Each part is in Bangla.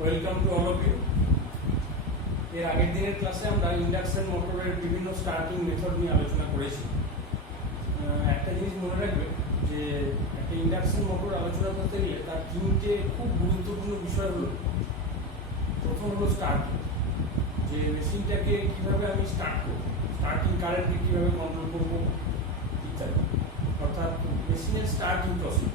Welcome to all of you. এর আগের দিনের ক্লাসে আমরা ইন্ডাকশন মোটরের বিভিন্ন স্টার্টিং মেথড নিয়ে আলোচনা করেছি। একটা জিনিস মনে রাখবে যে একটা ইন্ডাকশন মোটর আলোচনা করতে গেলে তার তিনটে খুব গুরুত্বপূর্ণ বিষয় হলো, প্রথম হলো স্টার্টিং, যে মেশিনটাকে কীভাবে আমি স্টার্ট করবো, স্টার্টিং কারেন্টকে কীভাবে কন্ট্রোল করবো ইত্যাদি, অর্থাৎ মেশিনের স্টার্টিং প্রসেস।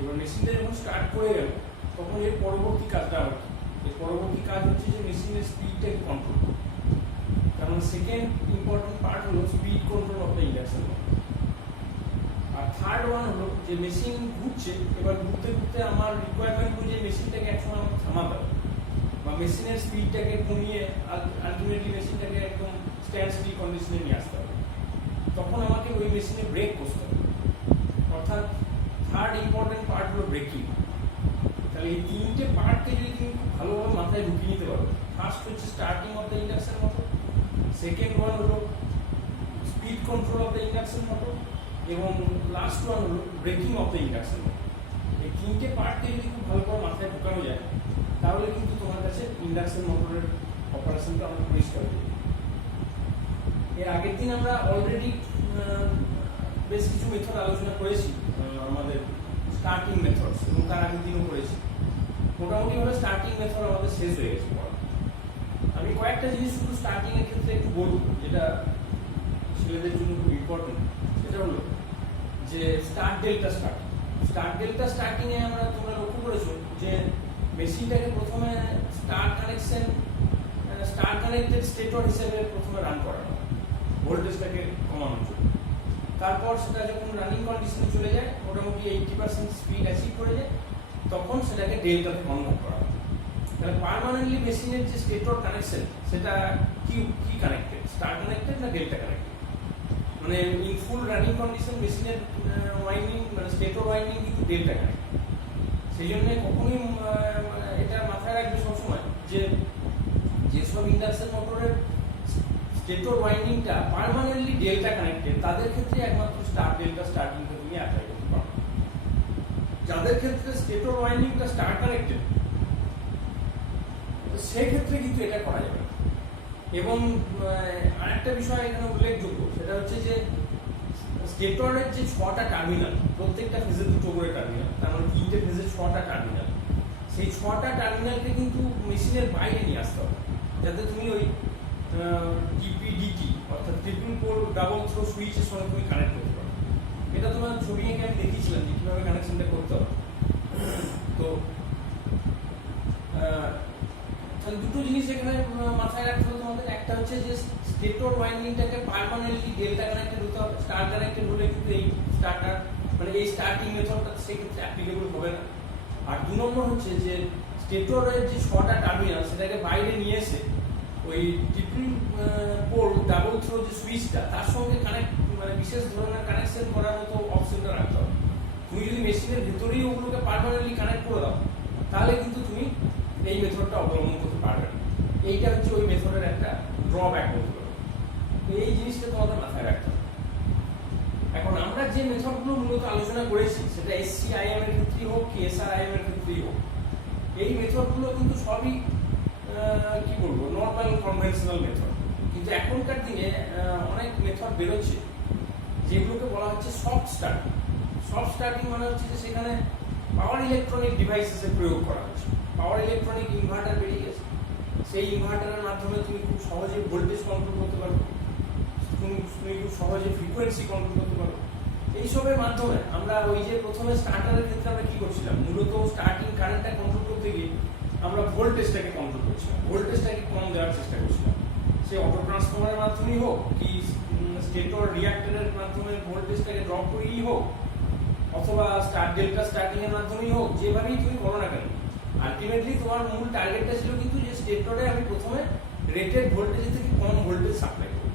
এবার মেশিনটা যখন স্টার্ট করে গেল তখন এর পরবর্তী কাজটা আবার কি? এর পরবর্তী কাজ হচ্ছে যে মেশিনের স্পিডটাকে কন্ট্রোল করা। কারণ সেকেন্ড ইম্পর্টেন্ট পার্ট হলো speed control of the induction motor. আর থার্ড ওয়ান হলো যে মেশিন ঘুরছে, এবার ঘুরতে ঘুরতে আমার রিকোয়ারমেন্ট অনুযায়ী মেশিনটাকে একসময় আমাকে থামাতে হবে, বা মেশিনের স্পিডটাকে কমিয়ে আলটিমেটলি মেশিনটাকে একদম স্ট্যান্ড স্টিল কন্ডিশনে নিয়ে আসতে হবে। তখন আমাকে ওই মেশিনে ব্রেক করতে হবে, অর্থাৎ থার্ড ইম্পর্টেন্ট পার্ট হলো ব্রেকিং। তাহলে এই তিনটে পার্টকে যদি তুমি খুব ভালোভাবে মাথায় ঢুকিয়ে নিতে পারো, ফার্স্ট হচ্ছে starting of the induction motor, second one হলো speed control of the induction motor, এবং লাস্ট ওয়ান হলো braking of the induction motor. এই তিনটে পার্টকে যদি খুব ভালো করে মাথায় ঢুকানো যায় তাহলে কিন্তু তোমার কাছে ইন্ডাকশন মোটরের অপারেশনটা অনেক পরিষ্কার হয়ে যাবে। এর আগের দিন আমরা অলরেডি বেশ কিছু মেথড আলোচনা করেছি, আমাদের স্টার্টিং মেথডস, এবং তার আগের দিনও করেছি। মোটামুটিভাবে স্টার্টিং মেথড আমাদের শেষ হয়ে গেছে। আমি কয়েকটা জিনিস শুধু স্টার্টিং এর ক্ষেত্রে একটু বলবো, যেটা ছেলেদের জন্য খুব ইম্পর্টেন্ট। সেটা হলো যে start delta starting. Start delta starting এ আমরা তোমরা লক্ষ্য করেছো যে মেশিনটাকে প্রথমে স্টার কানেক্টেড স্টেটর হিসেবে প্রথমে রান করানো হয় ভোল্টেজটাকে কমানোর জন্য। তারপর সেটা যখন রানিং কন্ডিশনে চলে যায়, মোটামুটি 80% স্পিড অ্যাচিভ করে যায়, তখন সেটাকে ডেল্টাতে কনভার্ট করা হয়। তাহলে পার্মানেন্টলি মেশিনের যে স্টেটর কানেকশন সেটা কি কানেক্টেড, স্টার কানেক্টেড না ডেল্টা কানেক্টেড? মানে ইন ফুল রানিং কন্ডিশন মেশিনের ওয়াইন্ডিং মানে স্টেটর ওয়াইন্ডিং কিন্তু ডেল্টা কানেক্টেড। সেই জন্য কখনোই এটা মাথায় রাখবে সবসময় যে যেসব ইন্ডাকশন মোটরের স্টেটর ওয়াইন্ডিংটা পার্মানেন্টলি ডেল্টা কানেক্টেড তাদের ক্ষেত্রে একমাত্র স্টার ডেল্টা স্টার্টিংকে তুমি অ্যাপ্লাই করতে পারো। যাদের ক্ষেত্রে স্টেটর ওয়াইন্ডিংটা স্টার কানেক্টেড সেক্ষেত্রে কিন্তু এটা করা যাবে না। এবং আরেকটা বিষয় এখানে উল্লেখযোগ্য, সেটা হচ্ছে যে স্টেটরের যে 6টা টার্মিনাল, প্রত্যেকটা ফেজে 2টো করে টার্মিনাল, তার মানে 3টে ফেজে 6টা টার্মিনাল, সেই 6টা টার্মিনালকে কিন্তু মেশিনের বাইরে নিয়ে আসতে হবে, যাতে তুমি ওই টিপিডিটি অর্থাৎ ট্রিপল পোল ডাবল থ্রো সুইচের সঙ্গে তুমি কানেক্ট করতে পারো। এটা তোমার ছবি এঁকে আমি দেখিয়েছিলাম যে কীভাবে কানেকশনটা করতে হবে। তো তাহলে দুটো জিনিস এখানে মাথায় রাখতে হবে তোমাদের। একটা হচ্ছে যে স্টেটর ওয়াইন্ডিংটাকে পার্মানেন্টলি ডেল্টা কানেক্টেড হতে হবে, স্টার কানেক্টেড হলে কিন্তু এই স্টার্টার মানে এই স্টার্টিং মেথডটা সেক্ষেত্রে অ্যাপ্লিকেবল হবে না। আর 2 নম্বর হচ্ছে যে স্টেটরের যে 6টা টার্মিনাল সেটাকে বাইরে নিয়ে এসে ওই ট্রিপল পোল ডাবল থ্রো যে সুইচটা তার সঙ্গে কানেক্ট মানে বিশেষ ধরনের কানেকশন করার মতো অপশনটা রাখতে হবে। তুমি যদি মেশিনের ভিতরেই ওগুলোকে পার্মানেন্টলি কানেক্ট করে দাও তাহলে কিন্তু তুমি এই মেথডটা অবলম্বন করতে পারবে না। এইটা হচ্ছে ওই মেথডের একটা ড্রব্যাক বলতে পারো। এই জিনিসটা তোমাদের মাথায় রাখতে হবে। এখন আমরা যে মেথডগুলো মূলত আলোচনা করেছি সেটা SCIM এর ক্ষেত্রেই হোক কি SRIM এর ক্ষেত্রেই হোক, এই মেথডগুলো কিন্তু সবই কি বলবো নর্মাল কনভেনশনাল মেথড। কিন্তু এখনকার দিনে অনেক মেথড বেরোচ্ছে যেগুলোকে বলা হচ্ছে সফট স্টার্টিং। সফট স্টার্টিং মানে হচ্ছে যে সেখানে পাওয়ার ইলেকট্রনিক ডিভাইসেসের প্রয়োগ করা হচ্ছে। পাওয়ার ইলেকট্রনিক ইনভার্টার বেরিয়ে গেছে, সেই ইনভার্টারের মাধ্যমে তুমি খুব সহজে ভোল্টেজ কন্ট্রোল করতে পারো, তুমি খুব সহজে ফ্রিকোয়েন্সি কন্ট্রোল করতে পারো। এইসবের মাধ্যমে আমরা ওই যে প্রথমে স্টার্টারের ক্ষেত্রে আমরা কি করছিলাম, মূলত স্টার্টিং কারেন্টটা কন্ট্রোল করতে গিয়ে আমরা ভোল্টেজটাকে কন্ট্রোল করছিলাম, ভোল্টেজটাকে কম দেওয়ার চেষ্টা করছিলাম। সে অটো ট্রান্সফর্মারের মাধ্যমেই হোক কি স্টেটর রিঅ্যাক্টরের মাধ্যমে ভোল্টেজটাকে ড্রপ করিয়েই হোক, অথবা স্টার ডেল্টা স্টার্টিং এর মাধ্যমেই হোক, যেভাবেই তুমি করো না কেন, আলটিমেটলি তোমার মূল টার্গেটটা ছিল কিন্তু যে স্টেটরে আমি প্রথমে রেটেড ভোল্টেজ থেকে কম ভোল্টেজ সাপ্লাই করব।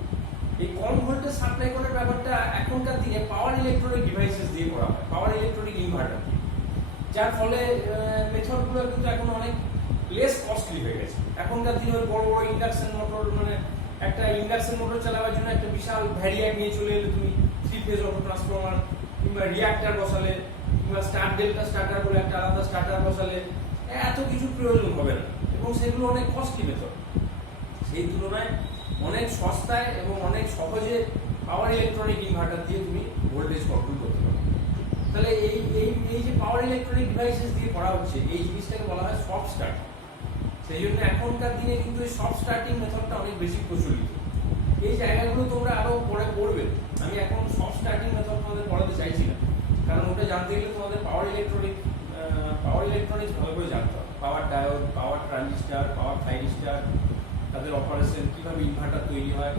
এই কম ভোল্টেজ সাপ্লাই করার ব্যাপারটা এখনকার দিনে পাওয়ার ইলেকট্রনিক ডিভাইসেস দিয়ে করা হয়, পাওয়ার ইলেকট্রনিক ইনভার্টার, যার ফলে মেথডগুলো কিন্তু এখন অনেক লেস কস্টলি হয়ে গেছে। এখনকার দিনে ওই বড় বড় ইন্ডাকশন মোটর মানে একটা ইন্ডাকশন মোটর চালাবার জন্য একটা বিশাল ভ্যারিয়াক নিয়ে চলে এলে তুমি 3 ফেজ অটো ট্রান্সফর্মার কিংবা রিঅ্যাক্টর বসালে কিংবা স্টার ডেল্টা স্টার্টার বলে একটা আলাদা স্টার্টার বসালে এত কিছু প্রয়োজন হবে না, এবং সেগুলো অনেক কস্টলি মেথড। সেই তুলনায় অনেক সস্তায় এবং অনেক সহজে পাওয়ার ইলেকট্রনিক ইনভার্টার দিয়ে তুমি ভোল্টেজ কন্ট্রোল করতে পারো। তাহলে এই এই এই যে পাওয়ার ইলেকট্রনিক ডিভাইসেস দিয়ে করা হচ্ছে, এই জিনিসটাকে বলা হয় সফট স্টার্ট। সেই জন্য এখনকার দিনে কিন্তু এই সফট স্টার্টিং মেথডটা অনেক বেশি প্রচলিত। এই জায়গাগুলো তোমরা আরো পরে পড়বে। আমি এখন সফট স্টার্টিং মেথড তোমাদের পড়াতে চাইছি না, কারণ ওটা জানতে গেলে তোমাদের পাওয়ার ইলেকট্রনিক্স ভালো করে জানতে হবে। পাওয়ার ডায়োড, পাওয়ার ট্রানজিস্টার, পাওয়ার থাইরিস্টার, তাদের অপারেশন, কিভাবে ইনভার্টার তৈরি হয়,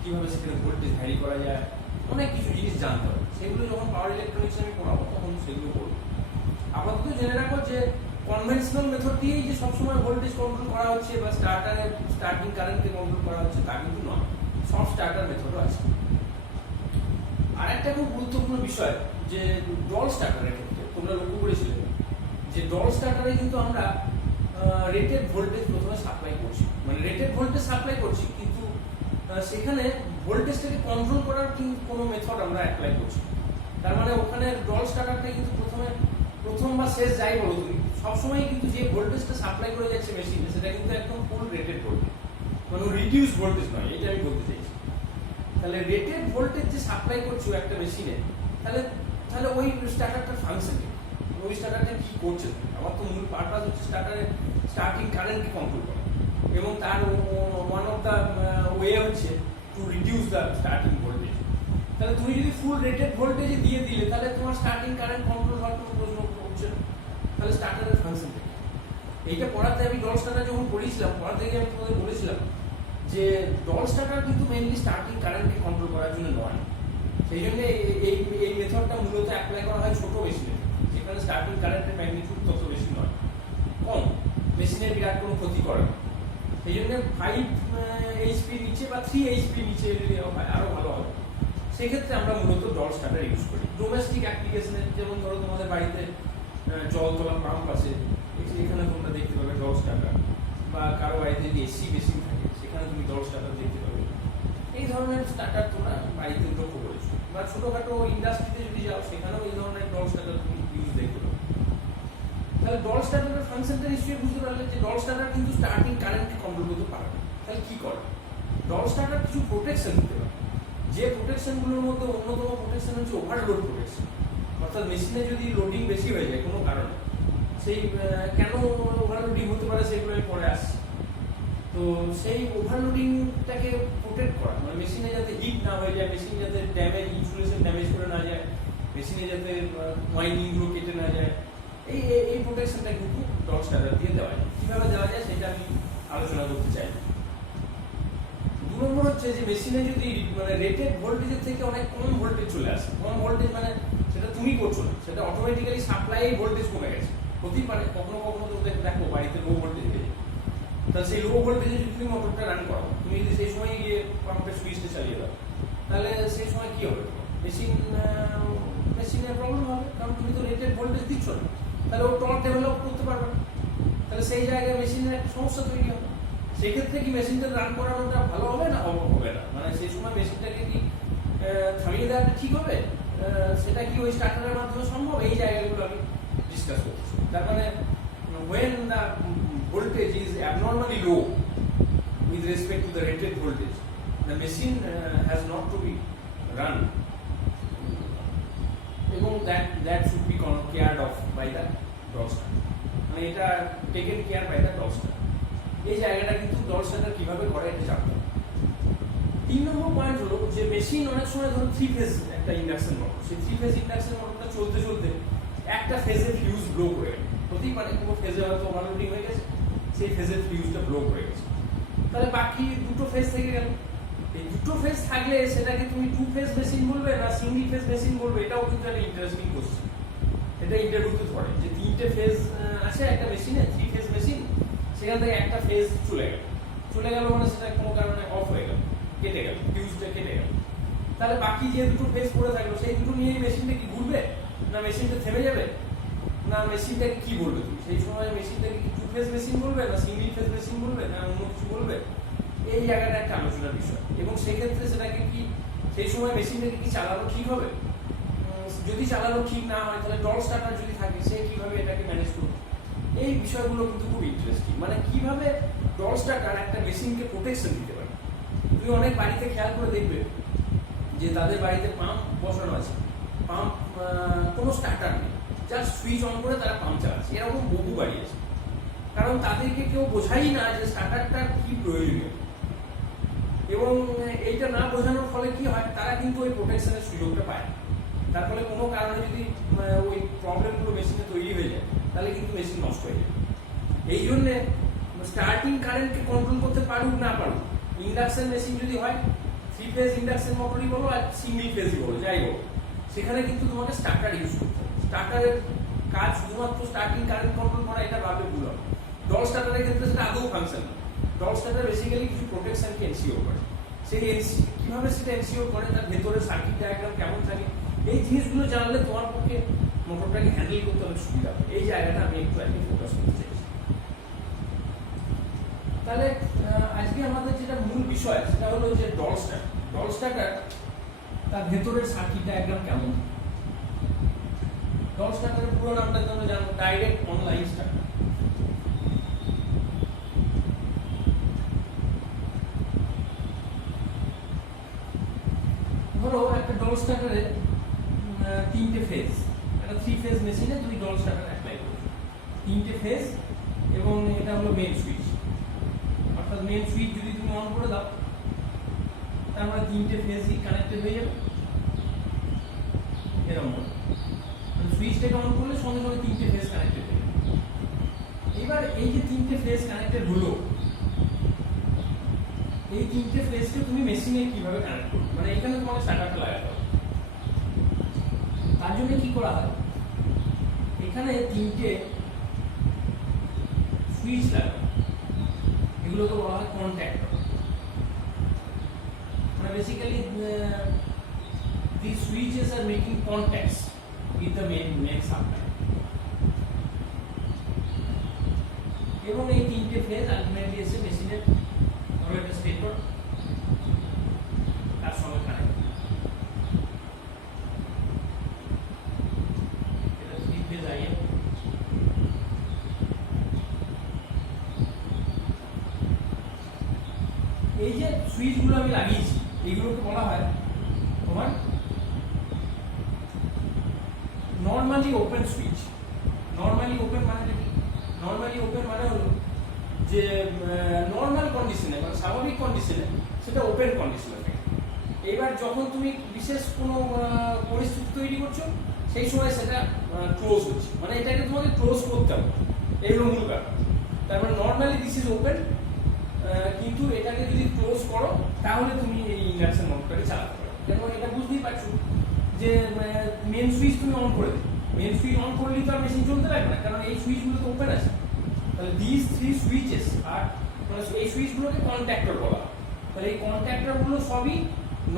কিভাবে সেখানে ভোল্টেজ ভ্যারি করা যায়, অনেক কিছু জিনিস জানতে হবে। সেগুলো যখন পাওয়ার ইলেকট্রনিক্স আমি পড়াবো তখন সেগুলো পড়বো। আপাতত জেনে রাখো যে কনভেনশনাল মেথড দিয়েই যে সবসময় ভোল্টেজ কন্ট্রোল করা হচ্ছে বা স্টার্টিং কারেন্টকে কন্ট্রোল করা হচ্ছে তা কিন্তু নয়, সফট স্টার্টার মেথডও আছে। আর একটা খুব গুরুত্বপূর্ণ বিষয় যে ডল স্টার্টারের ক্ষেত্রে তোমরা লক্ষ্য করেছিলে যে ডল স্টার্টারে কিন্তু আমরা রেটেড ভোল্টেজ প্রথমে সাপ্লাই করছি, মানে রেটেড ভোল্টেজ সাপ্লাই করছি, কিন্তু সেখানে ভোল্টেজটাকে কন্ট্রোল করার কিন্তু কোনো মেথড আমরা অ্যাপ্লাই করছি। তার মানে ওখানে ডল স্টার্টারটা কিন্তু প্রথম বা শেষ যাই বলো তুমি, সবসময় কিন্তু যে ভোল্টেজটা সাপ্লাই করে যাচ্ছে মেশিনে সেটা কিন্তু একদম ফুল রেটেড ভোল্টেজ, মানে রিডিউস ভোল্টেজ নয়, এটা আমি বলতে চাইছি। তাহলে রেটেড ভোল্টেজ যে সাপ্লাই করছো একটা মেশিনে, তাহলে ওই স্টার্টারটার ফাংশন কি, ওই স্টার্টারটা কি করছে? আমার তো মূল পারপাস হচ্ছে স্টার্টিং কারেন্টকে কন্ট্রোল করা, এবং তার ওয়ান অফ দ্য ওয়ে হচ্ছে to reduce the starting voltage. তাহলে তুমি যদি ফুল রেটেড ভোল্টেজে দিয়ে দিলে তাহলে তোমার স্টার্টিং কারেন্ট কন্ট্রোল হওয়ার কোনো প্রশ্ন উঠছে না। তাহলে স্টার্টারের ফাংশন কি? এইটা পড়াতে আমি ডল স্টার্টার যখন পড়িয়েছিলাম, পড়াতে গিয়ে আমি তোমাদের বলেছিলাম যে ডল স্টার্টার কিন্তু মেইনলি স্টার্টিং কারেন্টকে কন্ট্রোল করার জন্য নয়। সেই জন্য এই মেথডটা মূলত অ্যাপ্লাই করা হয় ছোট মেশিনে, যেখানে স্টার্টিং কারেন্টের ম্যাগনিটিউড তত বেশি নয়, কম, মেশিনের বিরাট কোনো ক্ষতি করে না। সেই জন্য 5 HP নিচে বা 3 HP নিচে যদি হয় আরো ভালো হবে। সেক্ষেত্রে আমরা মূলত ডল স্টার্টার ইউজ করি ডোমেস্টিক অ্যাপ্লিকেশনের, যেমন ধরো তোমাদের বাড়িতে জল তোলা পাম্প আছে, এখানে তোমরা দেখতে পাবে ডল স্টার্টার, বা কারো বাড়িতে যদি এসি মেশিন থাকে সেখানে তুমি ডল স্টার্টার দেখতে পাবে। এই ধরনের স্টার্টার তোমরা বাড়িতে লক্ষ্য করেছো, বা ছোটখাটো ইন্ডাস্ট্রিতে যদি যাও সেখানেও এই ধরনের ডল স্টার্টার তুমি ইউজ দেখতে পাবে। তাহলে ডল স্টার্টারের ফাংশনটা নিশ্চয়ই বুঝতে পারলে যে ডল স্টার্টার কিন্তু স্টার্টিং কারেন্টকে কন্ট্রোল করতে পারে না। তাহলে কি করে? ডল স্টার্টার কিছু প্রোটেকশন দিতে পারে, যে প্রোটেকশনগুলোর মধ্যে অন্যতম প্রোটেকশন হচ্ছে ওভারলোড প্রোটেকশন। অর্থাৎ মেশিনে যদি লোডিং বেশি হয়ে যায় কোনো কারণে, সেই কেন ওভারলোডিং হতে পারে সেগুলো আমি পরে আসছি। তো সেই ওভারলোডিংটাকে প্রোটেক্ট করা, মানে মেশিনে যাতে হিট না হয়ে যায়, মেশিন যাতে ড্যামেজ, ইনসুলেশন ড্যামেজ করে না যায়, মেশিনে যাতে ওয়াইন্ডিংগুলো কেটে না যায়, এই প্রোটেকশনটা কিন্তু ডল স্টার্টার দিয়ে দেওয়া যায়। কীভাবে দেওয়া যায় সেটা আমি আলোচনা করতে চাই। 2 নম্বর হচ্ছে যে মেশিনে যদি মানে রেটেড ভোল্টেজের থেকে অনেক কম ভোল্টেজ চলে আসে, কম ভোল্টেজ মানে সেটা তুমি করছো না, সেটা অটোমেটিক্যালি সাপ্লাই ভোল্টেজ কমে গেছে, হতেই পারে কখনো কখনো তো দেখো বাড়িতে লো ভোল্টেজ হয়ে যায়। তাহলে সেই লো ভোল্টেজে যদি তুমি মোটরটা রান করো, তুমি যদি সেই সময় গিয়ে পাম্পের সুইচটা চালিয়ে দাও, তাহলে সেই সময় কি হবে? মেশিনের প্রবলেম হবে, কারণ তুমি তো রেটেড ভোল্টেজ দিচ্ছ না, তাহলে ও টর্ক ডেভেলপ করতে পারবে না। তাহলে সেই জায়গায় মেশিনের একটা সমস্যা তৈরি হবে। সেক্ষেত্রে কি মেশিনটা রান করানোটা ভালো হবে না? হবে না। মানে সেই সময় মেশিনটাকে কি থামিয়ে দেওয়াটা ঠিক হবে? সেটা কি ওই স্টার্টারের মাধ্যমে সম্ভব? এই জায়গাগুলো আমি ডিসকাস করছি। তার মানে when the voltage is abnormally low with respect to the rated voltage, the machine has not to be run, এবং that should be cared of by the doll starter, মানে এটা taken care bye the doll starter. এই জায়গাটা কিন্তু ডল স্টার্টার কিভাবে করে এটা জানতে হবে। 3 নম্বর পয়েন্ট হলো যে মেশিন অনেক সময় ধরো 3 ফেজ একটা ইন্ডাকশন মোটর, সেই 3 ফেজ ইন্ডাকশন মোটরটা চলতে চলতে একটা ফেজে ফিউজ ব্লো করে গেল, হতেই পারে কোনো ফেজে হয়তো ওভারলোডিং হয়ে গেছে, সেই ফেজের ফিউজটা ব্লো করে গেছে, তাহলে বাকি 2টো ফেজ থেকে গেল। এই 2টো ফেজ থাকলে সেটাকে তুমি 2 ফেজ মেশিন বলবে না সিঙ্গেল ফেজ মেশিন বলবে? এটাও কিন্তু একটা ইন্টারেস্টিং কোশ্চেন। এটা ইন্টারভিউতে ধরে যে 3টে ফেজ আছে একটা মেশিনে, 3 ফেজ মেশিন, সেখান থেকে একটা ফেজ চলে গেল মানে সেটা কোনো কারণে অফ হয়ে গেল, কেটে গেল, ফিউজটা কেটে গেল, তাহলে বাকি যে 2টো ফেজ পড়ে থাকলো সেই 2টো নিয়ে মেশিনটা কি ঘুরবে, না মেশিনটা থেমে যাবে, না মেশিনটাকে কি বলবে তুমি? সেই সময় মেশিনটাকে কি 2 ফেজ মেশিন বলবে, না সিঙ্গেল ফেজ মেশিন বলবে, না অন্য কিছু বলবে? এই জায়গাটা একটা আলোচনার বিষয়। এবং সেক্ষেত্রে সেটাকে কি সেই সময় মেশিনটাকে কি চালানো ঠিক হবে? যদি চালানো ঠিক না হয় তাহলে ডল স্টার্টার যদি থাকে সে কিভাবে এটাকে ম্যানেজ করবে? এই বিষয়গুলো কিন্তু খুব ইন্টারেস্টিং, মানে কিভাবে ডল স্টার্টার একটা মেশিনকে প্রোটেকশন দিতে পারে। তুমি অনেক বাড়িতে খেয়াল করে দেখবে যে তাদের বাড়িতে পাম্প বসানো আছে, পাম্প কোনো স্টার্টার নেই, জাস্ট সুইচ অন করে তারা পাম্প চালাচ্ছে, এরকম বহু বাড়ি আছে। কারণ তাদেরকে কেউ বোঝাই না যে স্টার্টারটা কি প্রয়োজনীয়, এবং এইটা না বোঝানোর ফলে কি হয়, তারা কিন্তু ওই প্রোটেকশনের সুযোগটা পায়। তার ফলে কোনো কারণে যদি ওই প্রবলেমগুলো মেশিনে তৈরি হয়ে যায়, তাহলে কিন্তু মেশিন নষ্ট হয়ে যায়। এই জন্যে স্টার্টিং কারেন্টকে কন্ট্রোল করতে পারুক না পারুক, ইন্ডাকশন মেশিন যদি হয়, 3 ফেজ ইন্ডাকশন মোটরই বলো আর সিঙ্গেল ফেজই বলো, যাই বলো, সেখানে কিন্তু তোমাকে স্টার্টার ইউজ করতে হবে। স্টার্টারের কাজ শুধুমাত্র স্টার্টিং কারেন্ট কন্ট্রোল করা, এটা ভাবলে ভুল হবে। ডল স্টার্টারের ক্ষেত্রে সেটা আদৌ ফাংশন না। ডল স্টার্টার বেসিক্যালি কিছু প্রোটেকশনকে এনসিওর করে। সেই কিভাবে সেটা এনসিওর করে, তার ভেতরে সার্কিট ডায়াগ্রাম কেমন থাকে, এই জিনিসগুলো জানলে তোমার পক্ষে মোটরটাকে হ্যান্ডেল করতে অনেক সুবিধা হবে। এই জায়গাটা আমি একটু আগে ফোকাস করতে চাইছি। তাহলে আজকে আমাদের যেটা মূল বিষয় সেটা হলো যে ডল স্টার্টার। ডল স্টার্টার তার ভেতরের সার্কিট ডায়াগ্রাম কেমন। ডল স্টার্টারের পুরো নামটা তোমরা জানো, ডাইরেক্ট অনলাইন স্টার্টার। ধরো একটা ডল স্টার্টারে 3টে ফেজ, একটা 3 ফেজ মেশিনে তুমি ডল স্টার্টার অ্যাপ্লাই করছো, 3টে ফেজ, এবং এটা হলো মেন সুইচ। অর্থাৎ মেন সুইচ যদি তুমি অন করে দাও, তার মানে 3টে ফেজই কানেক্টেড হয়ে যাবে এরকম। সুইচটাকে অন করলে সঙ্গে সঙ্গে 3টে ফেজ কানেক্টেড হয়ে যাবে। এবার এই যে 3টে ফেজ কানেক্টেড হলো, এই 3টে ফেজকে তুমি মেশিনে কিভাবে কানেক্ট করবে, মানে এখানে তোমাকে স্টার্টারটা লাগাতে হবে। তার জন্য কি করা হয়, এখানে 3টে সুইচ লাগানো, এগুলোকে বলা হয় কন্ট্যাক্টর। মানে basically these switches are making contacts with the main supply, এবং এই 3টে ফেজ আলটিমেটলি এসে মেশিনের ধরো একটা স্টেটর, তার সঙ্গে কানেক্ট। এটা 3 ফেজ আইএম। এই যে সুইচগুলো আমি লাগিয়েছি, এইগুলোকে বলা হয় তোমার normally open switch. Normally open মানে কি? নর্মালি ওপেন মানে হলো যে নর্মাল কন্ডিশনে, মানে স্বাভাবিক কন্ডিশনে সেটা ওপেন কন্ডিশনে থাকে। এবার যখন তুমি বিশেষ কোনো পরিস্থিতি তৈরি করছো, সেই সময় সেটা ক্লোজ হচ্ছে, মানে এটাকে তোমাকে ক্লোজ করতে হবে, এই হলো মূল কারণ। তার মানে নর্মালি দিস ইজ ওপেন, কিন্তু এটাকে যদি ক্লোজ করো তাহলে তুমি এই ইন্ডাকশন মোটরটাকে চালাতে পারো। যেমন এটা বুঝতেই পারছো যে মেন সুইচ তুমি অন করে দেবে, মেন সুইচ অন করলেই তো আর মেশিন চলতে লাগবে না, কারণ এই সুইচগুলো তো ওপেন আছে। তাহলে দিস 3 সুইচেস আর এই সুইচগুলোকে কন্ট্যাক্টর বলা হয়। তাহলে এই কন্ট্যাক্টরগুলো সবই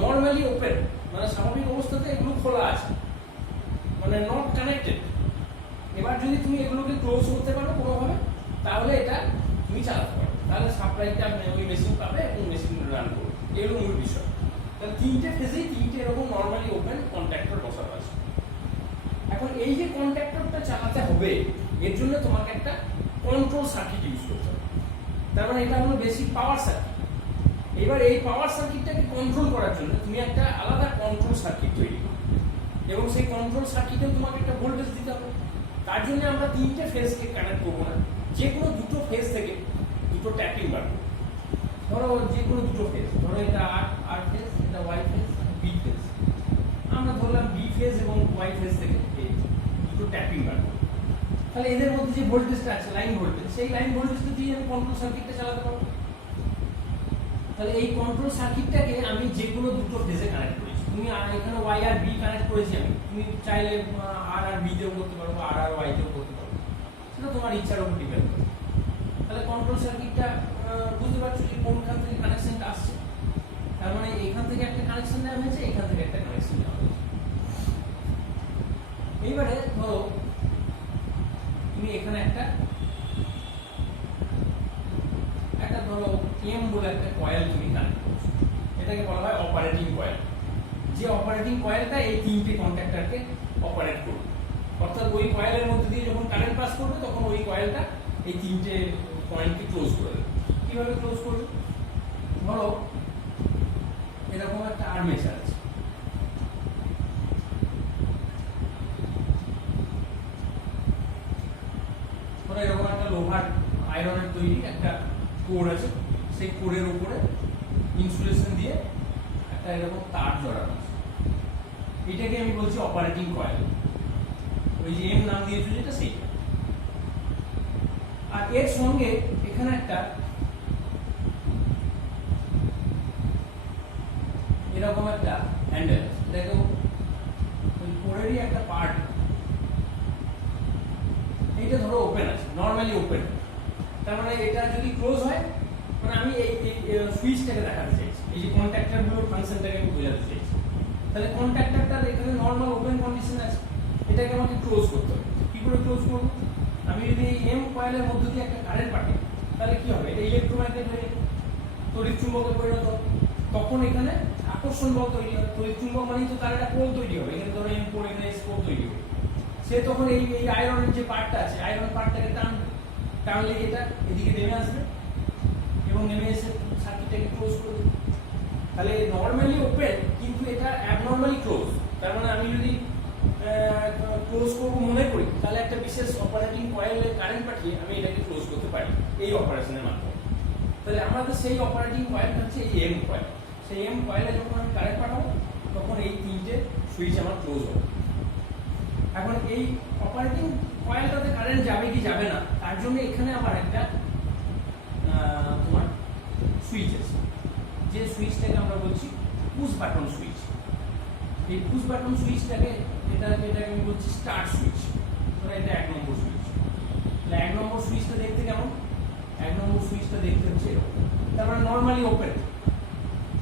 নর্মালি ওপেন, মানে স্বাভাবিক অবস্থাতে এগুলো খোলা আছে, মানে নট কানেক্টেড। এবার যদি তুমি এগুলোকে ক্লোজ করতে পারো কোনোভাবে, তাহলে এটা তুমি চালাতে পারো, তাহলে সাপ্লাইটা ওই মেশিন পাবে এবং মেশিন রান করবে। এগুলো মূল বিষয়। তাহলে 3টে ফেজেই 3টে এরকম নর্মালি ওপেন কন্ট্যাক্টর বসানো আছে। এখন এই যে কন্ট্যাক্টরটা চালাতে হবে, এর জন্য তোমাকে একটা কন্ট্রোল সার্কিট ইউজ করতে হবে। তার মানে এটা হলো বেসিক পাওয়ার সার্কিট। এবার এই পাওয়ার সার্কিটটাকে কন্ট্রোল করার জন্য তুমি একটা আলাদা কন্ট্রোল সার্কিট তৈরি করো, এবং সেই কন্ট্রোল সার্কিটে তোমাকে একটা ভোল্টেজ দিতে হবে। তার জন্য আমরা 3টে ফেজকে কানেক্ট করবো না, যে কোনো 2টো ফেজ থেকে 2টো ট্যাপিং বার করবো। ধরো যে কোনো 2টো ফেজ, ধরো এটা আর ফেজ, এটা ওয়াই ফেজ, বি ফেজ। আমরা ধরলাম বি ফেজ এবং ওয়াই ফেজ থেকে এই 2টো ট্যাপিং বার করবো। তাহলে এদের মধ্যে যে ভোল্টেজটা আছে, লাইন ভোল্টেজ, সেই লাইন ভোল্টেজটা দিয়ে আমি কন্ট্রোল সার্কিটটা চালাতে পারবো। তাহলে এই কন্ট্রোল সার্কিটটাকে আমি যে কোনো 2টো ফেজে কানেক্ট করেছি। তুমি এখানে ওয়াই আর বি কানেক্ট করেছি আমি, তুমি চাইলে আর আর বি তেও করতে পারো, আর আর ওয়াই তেও করতে পারো, সেটা তোমার ইচ্ছার উপর ডিপেন্ড করে। তাহলে কন্ট্রোল সার্কিটটা বুঝতে পারছো যে কোনখান থেকে কানেকশনটা আসছে। তার মানে এখান থেকে একটা কানেকশন নেওয়া হয়েছে, এখান থেকে একটা কানেকশন নেওয়া হয়েছে। এইবারে ধরো তুমি এখানে একটা ধরো এম বলে একটা কয়েল তুমি কানেক্ট করছো, এটাকে বলা হয় অপারেটিং কয়েল। যে অপারেটিং কয়েলটা এই 3টে কন্ট্যাক্টরকে অপারেট করবে, অর্থাৎ ওই কয়েলের মধ্যে দিয়ে যখন কারেন্ট পাস করবে তখন ওই কয়েল কয়েলটা এই তিনটে পয়েন্টকে ক্লোজ করে দেবে। কিভাবে ক্লোজ করবে? ধরো এরকম একটা আর্মেচার আছে, ধরো এরকম একটা লোহার আয়রনের তৈরি একটা কোর আছে, সেই কোরের উপরে ইনসুলেশন দিয়ে একটা এরকম তার জড়ানো আছে। এটাকে আমি বলছি অপারেটিং কয়েল, ওই যে এম নাম দিয়েছো যেটা সেইটা। আর এর সঙ্গে এখানে একটা এরকম একটা হ্যান্ডেল আছে, দেখো ওই কোরেরই একটা পার্ট, এইটা ধরো ওপেন আছে, নর্মালি ওপেন। তার মানে এটা যদি ক্লোজ হয়, মানে আমি এই সুইচটাকে দেখাতে চাইছি, এই যে কন্ট্যাক্টরগুলোর ফাংশনটাকে আমি বোঝাতে চাইছি। তাহলে কন্ট্যাক্টরটা এখানে নর্মাল ওপেন কন্ডিশন আছে, এটাকে আমাকে ক্লোজ করতে হবে। কি করে ক্লোজ করবো? আমি যদি এই এম কয়েলের মধ্য দিয়ে একটা কারেন্ট পাঠাই, তাহলে কি হবে? এটা ইলেকট্রোম্যাগনেট হয়ে তড়িৎ চুম্বকে পরিণত হবে। তখন এখানে আকর্ষণ বল তৈরি হবে। তড়িৎ চুম্বক মানেই তো তার একটা পোল তৈরি হবে, এখানে ধরো এম পোল, এখানে এস পোল তৈরি হবে। সে তখন এই আয়রনের যে পার্টটা আছে, আয়রন পার্টটাকে টানলে এটা এদিকে নেমে আসবে এবং নেমে এসে সার্কিটটাকে ক্লোজ করবে। তাহলে নর্মালি ওপেন, কিন্তু এটা অ্যাবনর্মালি ক্লোজ। তার মানে আমি যদি ক্লোজ করবো মনে করি, তাহলে একটা বিশেষ অপারেটিং কয়েলে কারেন্ট পাঠিয়ে আমি এটাকে ক্লোজ করতে পারি এই অপারেশনের মাধ্যমে। তাহলে আমাদের সেই অপারেটিং কয়েলটা হচ্ছে এই এম কয়েল। সেই এম কয়েলে যখন আমি কারেন্ট পাঠাবো, তখন এই তিনটে সুইচ আমার ক্লোজ হবে। এখন এই অপারেটিং কয়েলটাতে কারেন্ট যাবে কি যাবে না, তার জন্য এখানে আবার একটা তোমার সুইচ আছে, যে সুইচটাকে আমরা বলছি পুশ বাটন সুইচ। এই পুশ বাটন সুইচটাকে এটাকে আমি বলছি স্টার্ট সুইচ। ধরো এটা 1 নম্বর সুইচ। তাহলে 1 নম্বর সুইচটা দেখতে কেমন? 1 নম্বর সুইচটা দেখতে হচ্ছে এরকম। তার মানে নর্মালি ওপেন।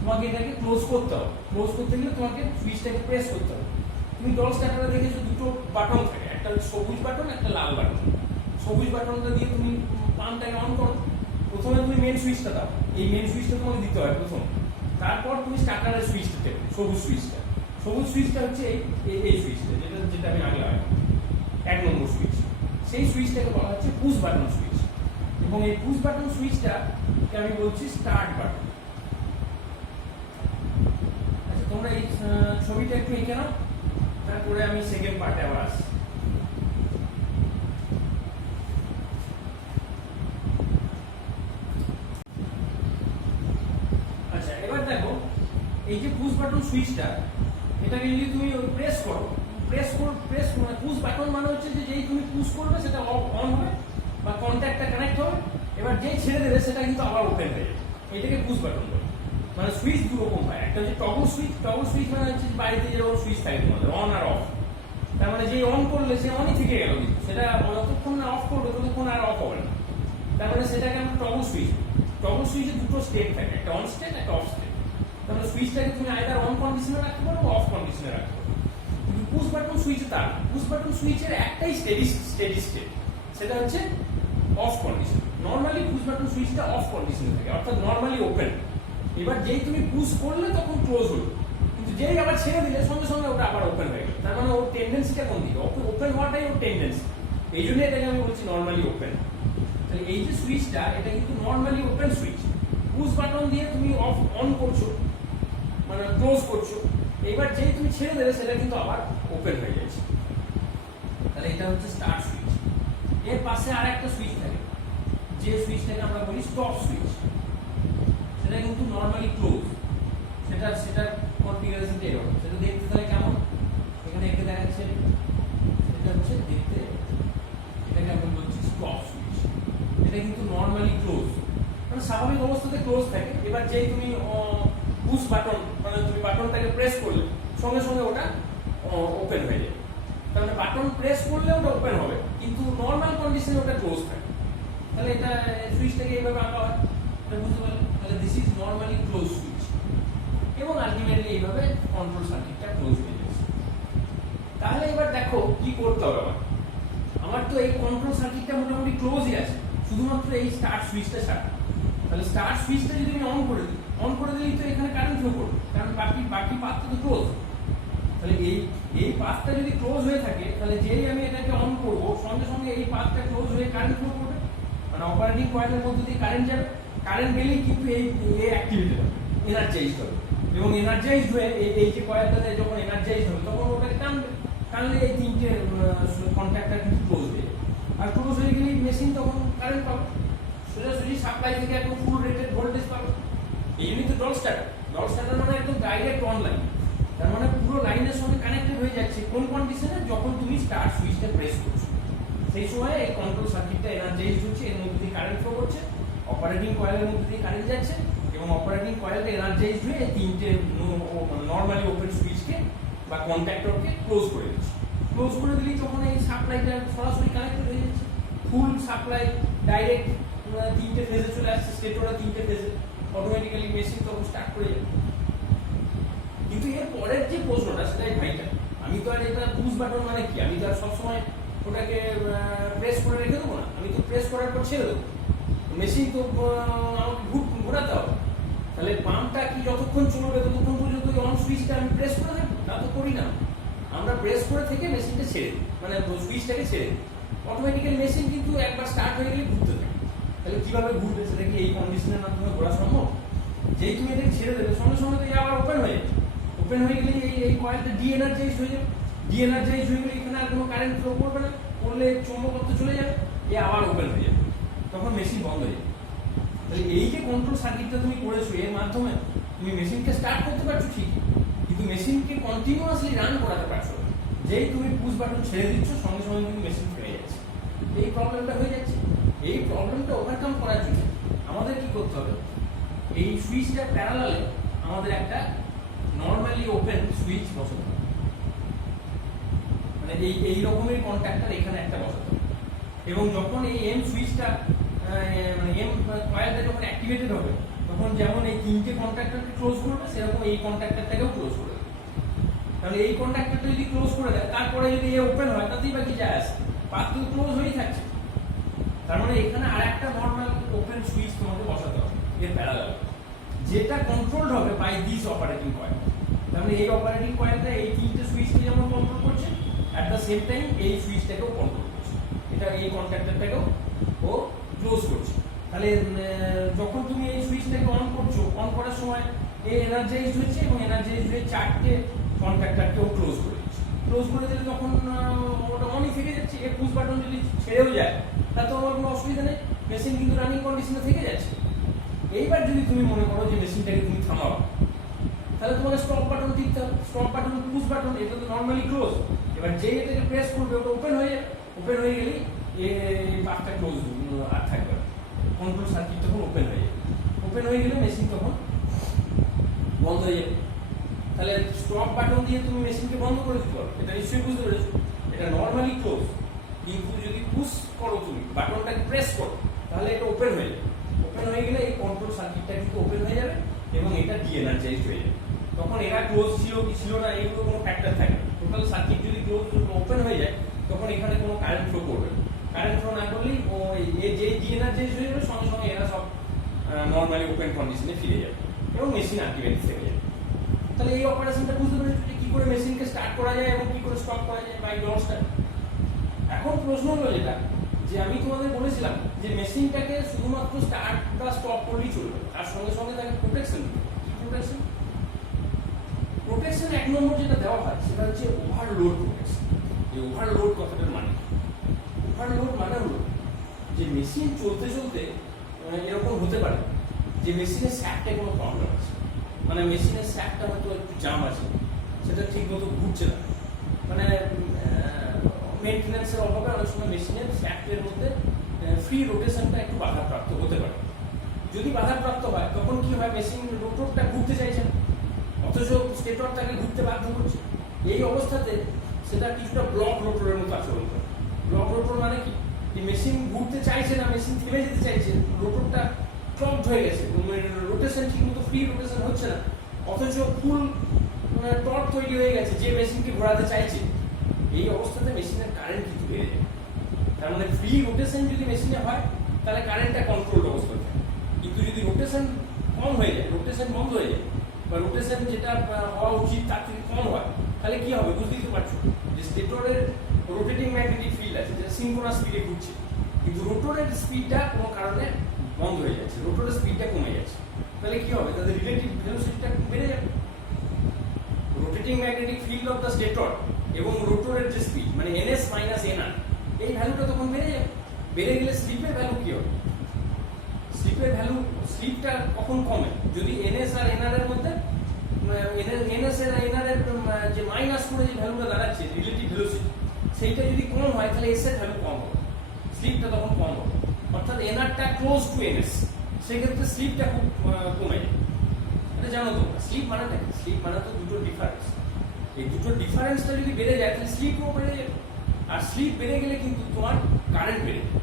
তোমাকে এটাকে ক্লোজ করতে হবে। ক্লোজ করতে গেলে তোমাকে সুইচটাকে প্রেস করতে হবে। তুমি ডল স্টার্টারে দেখেছো দুটো বাটন থাকে, একটা সবুজ বাটন, একটা লাল বাটন। সবুজ বাটনটা দিয়ে তুমি পাম্পটাকে অন করো। প্রথমে তুমি মেন সুইচটা দাও, এই মেন সুইচটা তোমাকে দিতে হয় প্রথম। তারপর তুমি স্টার্টারের সুইচটা দেবে, সবুজ সুইচটা। সবুজ সুইচটা হচ্ছে এই সুইচটা, যেটা আমি আগে লাগাই, 1 নম্বর সুইচ। সেই সুইচটাকে বলা হচ্ছে পুশ বাটন সুইচ। এবং এই পুশ বাটন সুইচটাকে আমি বলছি স্টার্ট বাটন। আচ্ছা, তোমরা এই ছবিটা একটু এঁকে নাও, তারপরে আমি সেকেন্ড পার্টে আবার আসি। আচ্ছা, এবার দেখো এই যে পুশ বাটন সুইচটা, এটাকে যদি তুমি প্রেস করো, মানে পুশ বাটন মানে হচ্ছে যে যেই তুমি পুশ করবে সেটা অন হবে বা কন্ট্যাক্টটা কানেক্ট হবে। এবার যেই ছেড়ে দেবে সেটা কিন্তু আবার ওপেন হয়ে যাবে। এটাকে পুশ বাটন বলে। মানে সুইচ দু রকম হয়, একটা হচ্ছে টগল সুইচ। টগল সুইচ মানে হচ্ছে বাড়িতে যেরকম সুইচ থাকে তোমাদের, অন আর অফ। তার মানে যে অন করলে সে অনই থেকে গেল, কিন্তু সেটা যতক্ষণ না অফ করবে ততক্ষণ আর অফ হবে না। তার মানে সেটাকে আমরা টগল সুইচ। টগল সুইচে দুটো স্টেট থাকে, একটা অন স্টেট, একটা অফ স্টেট। তার মানে সুইচটাকে তুমি আইদার অন কন্ডিশনে রাখতে পারো বা অফ কন্ডিশনে রাখতে পারো। কিন্তু পুশ বাটন সুইচে তার পুশ বাটন সুইচের একটাই স্টেডি স্টেট, সেটা হচ্ছে of condition. Normally push button সুইচটা অফ কন্ডিশনে থাকে, অর্থাৎ নর্মালি ওপেন। এবার যেই তুমি পুশ করলে তখন ক্লোজ হলো, কিন্তু যেই আবার ছেড়ে দিলে সঙ্গে সঙ্গে ওটা আবার ওপেন হয়ে গেল। তার মানে ওর টেন্ডেন্সিটা কোন দিকে? ওপেন হওয়াটাই ওর টেন্ডেন্সি। এই জন্য এটাকে আমি বলছি নর্মালি ওপেন। তাহলে এই যে সুইচটা, এটা কিন্তু normally open switch. Push button দিয়ে তুমি অফ অন করছো, মানে ক্লোজ করছো। এবার যেই তুমি ছেড়ে দেবে সেটা কিন্তু আবার ওপেন হয়ে যাচ্ছে। তাহলে এটা হচ্ছে স্টার্ট সুইচ। এর পাশে আর একটা সুইচ থাকে, যে সুইচটাকে আমরা বলি স্টপ সুইচ। সেটা কিন্তু নর্মালি ক্লোজ। সেটার কনফিগারেশনটা এরকম। সেটা দেখতে তাহলে কেমন? এখানে একে দেখাচ্ছে, এটা হচ্ছে দেখতে, এটাকে আমরা বলছি স্টপ সুইচ। এটা কিন্তু নর্মালি ক্লোজ, মানে স্বাভাবিক অবস্থাতে ক্লোজ থাকে। এবার যেই তুমি পুশ বাটন, মানে তুমি বাটনটাকে প্রেস করলে সঙ্গে সঙ্গে ওটা ওপেন হয়ে যাবে। তার মানে বাটন প্রেস করলে ওটা ওপেন হবে, কিন্তু নর্মাল কন্ডিশনে ওটা ক্লোজ থাকে। তাহলে এটা সুইচটাকে এইভাবে আঁকা হয়, এটা বুঝতে পারলে? তাহলে this is normally close switch. এবং আলটিমেটলি এইভাবে কন্ট্রোল সার্কিটটা ক্লোজ হয়ে যাচ্ছে। তাহলে এবার দেখো কি করতে হবে আমার তো এই কন্ট্রোল সার্কিটটা মোটামুটি ক্লোজই আছে, শুধুমাত্র এই স্টার্ট সুইচটা ছাড়া। তাহলে স্টার্ট সুইচটা যদি আমি অন করে দিই, অন করে দিলেই তো এখানে কারেন্ট ফ্লো করবে, কারণ বাকি পাথটা তো ক্লোজ। তাহলে এই পাথটা যদি ক্লোজ হয়ে থাকে, তাহলে যেই আমি এটাকে অন করবো সঙ্গে সঙ্গে এই পাথটা ক্লোজ হয়ে কারেন্ট ফ্লো করবে, মানে অপারেটিং কয়েলের মধ্যে দিয়ে কারেন্ট যাবে। কারেন্ট গেলেই কিন্তু এই অ্যাক্টিভিটি হবে, এনার্জাইজড হবে, এবং এনার্জাইজড হয়ে এই যে কয়েলটাতে যখন এনার্জাইজড হবে তখন ওটাকে টানবে, টানলে এই তিনটে কন্ট্যাক্টটা কিন্তু ক্লোজ হয়ে যাবে। আর ক্লোজ হয়ে গেলেই মেশিন তখন কারেন্ট পাবে, সোজাসুজি সাপ্লাই থেকে একদম ফুল রেটেড ভোল্টেজ পাবে। এই জন্যই তো ডল স্টার্টার মানে একদম ডাইরেক্ট অনলাইন, তার মানে পুরো লাইনের সঙ্গে কানেক্টেড হয়ে যাচ্ছে। কোন কন্ডিশনে? যখন তুমি স্টার্ট সুইচটা প্রেস করছো সেই সময় এই কন্ট্রোল সার্কিটটা এনার্জাইজড হচ্ছে, এর মধ্যে দিয়ে কারেন্ট ফ্লো করছে, অপারেটিং কয়েলের মধ্যে দিয়ে কারেন্ট যাচ্ছে, এবং অপারেটিং কয়েলটা এনার্জাইজড হয়ে এই তিনটে নর্মালি ওপেন সুইচকে বা কন্ট্যাক্টরকে ক্লোজ করে দিচ্ছে। ক্লোজ করে দিলেই তখন এই সাপ্লাইটা সরাসরি কানেক্টেড হয়ে যাচ্ছে, ফুল সাপ্লাই ডাইরেক্ট তিনটে ফেজে চলে আসছে, স্টেটরটা তিনটে ফেজে, অটোমেটিক্যালি মেশিন তখন স্টার্ট করে যাবে। কিন্তু এর পরের যে প্রশ্নটা সেটাই ভাইটা, আমি তো আর এটা পুশ বাটন মানে কি, আমি তো আর সবসময় ওটাকে প্রেস করে রেখে দেবো না, আমি তো প্রেস করার পর ছেড়ে দেবো, মেশিন তো আমাকে ঘোরাতে হবে। তাহলে পাম্পটা কি যতক্ষণ চলবে ততক্ষণ পর্যন্ত অন সুইচটা আমি প্রেস করে দেবো? তা তো করি না, আমরা প্রেস করে থেকে মেশিনটা ছেড়ে দিই, মানে সুইচটাকে ছেড়ে দিই, অটোমেটিক্যালি মেশিন কিন্তু একবার স্টার্ট হয়ে গেলে ঘুরতে থাকে। তাহলে কিভাবে ঘুরবে সেটা কি এই কন্ডিশনের মাধ্যমে ঘোরা সম্ভব? যেই তুমি এটাকে ছেড়ে দেবে সঙ্গে সঙ্গে তো আবার ওপেন হয়ে যাবে, ওপেন হয়ে গেলে এই কয়েলটা ডিএনার্জাইজ হয়ে যাবে, ডিএনার্জাইজ হয়ে গেলে এখানে আর কোনো কারেন্ট ফ্লো করবে না, করলে চৌম্বকত্ব চলে যাবে, এ আবার ওপেন হয়ে যাবে, তখন মেশিন বন্ধ হয়ে যাবে। তাহলে এই যে কন্ট্রোল সার্কিটটা তুমি করেছো এর মাধ্যমে তুমি মেশিনকে স্টার্ট করতে পারছো ঠিক, কিন্তু মেশিনকে কন্টিনিউয়াসলি রান করাতে পারছো না। যেই তুমি পুশ বাটন ছেড়ে দিচ্ছ সঙ্গে সঙ্গে কিন্তু মেশিন থেমে যাচ্ছে, এই প্রবলেমটা হয়ে যাচ্ছে। এই প্রবলেমটা ওভারকাম করার জন্য আমাদের কি করতে হবে? এই সুইচটা প্যারালালে আমাদের একটা নর্মালি ওপেন সুইচ বসাতে হবে, মানে এই রকমের কন্ট্যাক্টর এখানে একটা বসাতে হবে, এবং যখন এই এম সুইচটা মানে এম কয়েলটা যখন অ্যাক্টিভেটেড হবে তখন যেমন এই তিনটে কন্ট্যাক্টরকে ক্লোজ করবে সেরকম এই কন্ট্যাক্টরটাকেও ক্লোজ করে দেবে। তাহলে এই কন্ট্যাক্টরটা যদি ক্লোজ করে দেয় তারপরে যদি এ ওপেন হয় তাতেই বা কি যায় আসে, পাথ কিন্তু ক্লোজ হয়েই থাকছে। তার মানে এখানে আর একটা নর্মাল ওপেন সুইচ তোমাকে বসাতে হবে এর প্যারালালে, যেটা কন্ট্রোলড হবে বাই দিস অপারেটিং কয়েল। তার মানে এই অপারেটিং কয়েলটা এই তিনটে সুইচকে যেমন কন্ট্রোল করছে, অ্যাট দ্য সেম টাইম এই সুইচটাকেও কন্ট্রোল করছে, এটা এই কন্ট্যাক্টরটাকেও ও ক্লোজ করছে। তাহলে যখন তুমি এই সুইচটাকে অন করছো, অন করার সময় এই এনার্জাইজড হচ্ছে এবং এনার্জাইজড হয়ে চারটে কন্ট্যাক্টরকেও ক্লোজ করে দিচ্ছে। ক্লোজ করে দিলে তখন ওটা অনই থেকে যাচ্ছে, এর পুশ বাটন যদি ছেড়েও যায় তাতে আমার কোনো অসুবিধা নেই, মেশিন কিন্তু রানিং কন্ডিশনে থেকে যাচ্ছে। এইবার যদি তুমি মনে করো যে মেশিনটাকে তুমি থামাও, তাহলে তোমাকে স্টপ বাটন টিপতে হবে, স্টপ বাটন পুশ বাটন, এটা তো নর্মালি ক্লোজ। এবার যেই এটাকে প্রেস করবে ওটা ওপেন হয়ে যাবে, ওপেন হয়ে গেলেই এই পাথটা ক্লোজ আর থাকবে না, কন্ট্রোল সার্কিট তখন ওপেন হয়ে যাবে, ওপেন হয়ে গেলে মেশিন তখন বন্ধ হয়ে যাবে। তাহলে স্টপ বাটন দিয়ে তুমি মেশিনকে বন্ধ করে দিতে পারো, এটা নিশ্চয়ই বুঝতে পেরেছো, এটা নর্মালি ক্লোজ, কিন্তু যদি পুশ করো তুমি বাটনটাকে প্রেস করো তাহলে এটা ওপেন হয়ে যাবে, ওপেন হয়ে গেলে এই কন্ট্রোল সার্কিটটা কিন্তু ওপেন হয়ে যাবে এবং এটা ডিএনার্জাইজড হয়ে যাবে। তখন এরা ক্লোজ ছিল কি ছিল না এগুলো কোনো ফ্যাক্টর থাকে না, টোটাল সার্কিট যদি ক্লোজ ওপেন হয়ে যায় তখন এখানে কোনো কারেন্ট ফ্লো করবে না, কারেন্ট ফ্লো না করলেই যে ডিএনার্জাইজড হয়ে যাবে সঙ্গে সঙ্গে এরা সব নর্মালি ওপেন কন্ডিশনে ফিরে যাবে এবং মেশিন অ্যাক্টিভেট থেকে যাবে। তাহলে এই অপারেশনটা বুঝতে পেরেছো যে কি করে মেশিনকে স্টার্ট করা যায় এবং কি করে স্টপ করা যায় বাই ডল স্টার্ট। এখন প্রশ্ন হলো যেটা, যে আমি তোমাদের বলেছিলাম যে মেশিনটাকে শুধুমাত্র স্টার্ট বা স্টপ করলেই চলবে, তার সঙ্গে সঙ্গে তাকে প্রোটেকশন, কি প্রোটেকশন? প্রোটেকশন এক নম্বর যেটা দেওয়া হয় সেটা হচ্ছে ওভারলোড প্রোটেকশন। এই ওভারলোড কথাটার মানে ওভারলোড মানে হলো যে মেশিন চলতে চলতে এরকম হতে পারে যে মেশিনের স্যাকটা কোনো প্রবলেম আছে, মানে মেশিনের স্যাকটা হয়তো একটু জাম আছে, সেটা ঠিক মতো ঘুরছে না, মানে মেইনটেন্যান্সের অভাবে অনেক সময় মেশিনের স্যাকের মধ্যে ফ্রি রোটেশনটা একটু বাধাপ্রাপ্ত হতে পারে। যদি বাধাপ্রাপ্ত হয় তখন কি হয়, মেশিন রোটরটা ঘুরতে চাইছে না, অথচ স্টেটর তাকে ঘুরতে বাধ্য করছে। এই অবস্থাতে সেটা কিছুটা ব্লক রোটরের মতো আচরণ করে। ব্লক রোটর মানে কি, যে মেশিন ঘুরতে চাইছে না, মেশিন থেমে যেতে চাইছে, রোটরটা ক্লগড হয়ে গেছে, রোটেশন ঠিক মতো ফ্রি রোটেশন হচ্ছে না, অথচ ফুল টর্ক তৈরি হয়ে গেছে যে মেশিনকে ঘোরাতে চাইছে। এই অবস্থাতে মেশিনের কারেন্ট কিন্তু বেড়ে যায়। তার মানে ফ্রি রোটেশন যদি মেশিনে হয় তাহলে কারেন্টটা কন্ট্রোল অবস্থা থাকে, কিন্তু যদি রোটেশন কম হয়ে যায়, রোটেশন বন্ধ হয়ে যায় বা রোটেশন যেটা হওয়া উচিত তার থেকে কম হয়, তাহলে কি হবে বুঝতেই তো পারছো যে স্টেটরের রোটেটিং ম্যাগনেটিক ফিল্ড আছে যেটা সিনক্রোনাস স্পিডে ঘুরছে, কিন্তু রোটরের স্পিডটা কোনো কারণে বন্ধ হয়ে যাচ্ছে, রোটরের স্পিডটা কমে যাচ্ছে। তাহলে কি হবে, তাদের রিলেটিভ ভেলোসিটিটা বেড়ে যাবে। Rotating magnetic field of the stator এবং রোটরের যে স্পিড মানে ns মাইনাস nr, এই ভ্যালুটা তখন বেড়ে যাবে। বেড়ে গেলে স্লিপের ভ্যালু কি হবে, স্লিপের ভ্যালু, স্লিপটা কখন কমে যদি ns আর nr এর মধ্যে ns আর nr এর যে মাইনাস করে যে ভ্যালুটা দাঁড়াচ্ছে রিলেটিভ ভেলোসিটি, সেইটা যদি কম হয় তাহলে s এর ভ্যালু কম হবে, স্লিপটা তখন কম হবে। অর্থাৎ nrটা ক্লোজ টু ns, সেক্ষেত্রে স্লিপটা খুব কমে যায়। এটা জানো তো, স্লিপ মানে কি? স্লিপ মানে তো দুটো ডিফারেন্স, এই দুটো ডিফারেন্সটা যদি বেড়ে যায় তাহলে স্লিপও বেড়ে যাবে, আর স্লিপ বেড়ে গেলে কিন্তু তোমার কারেন্ট বেড়ে যাবে।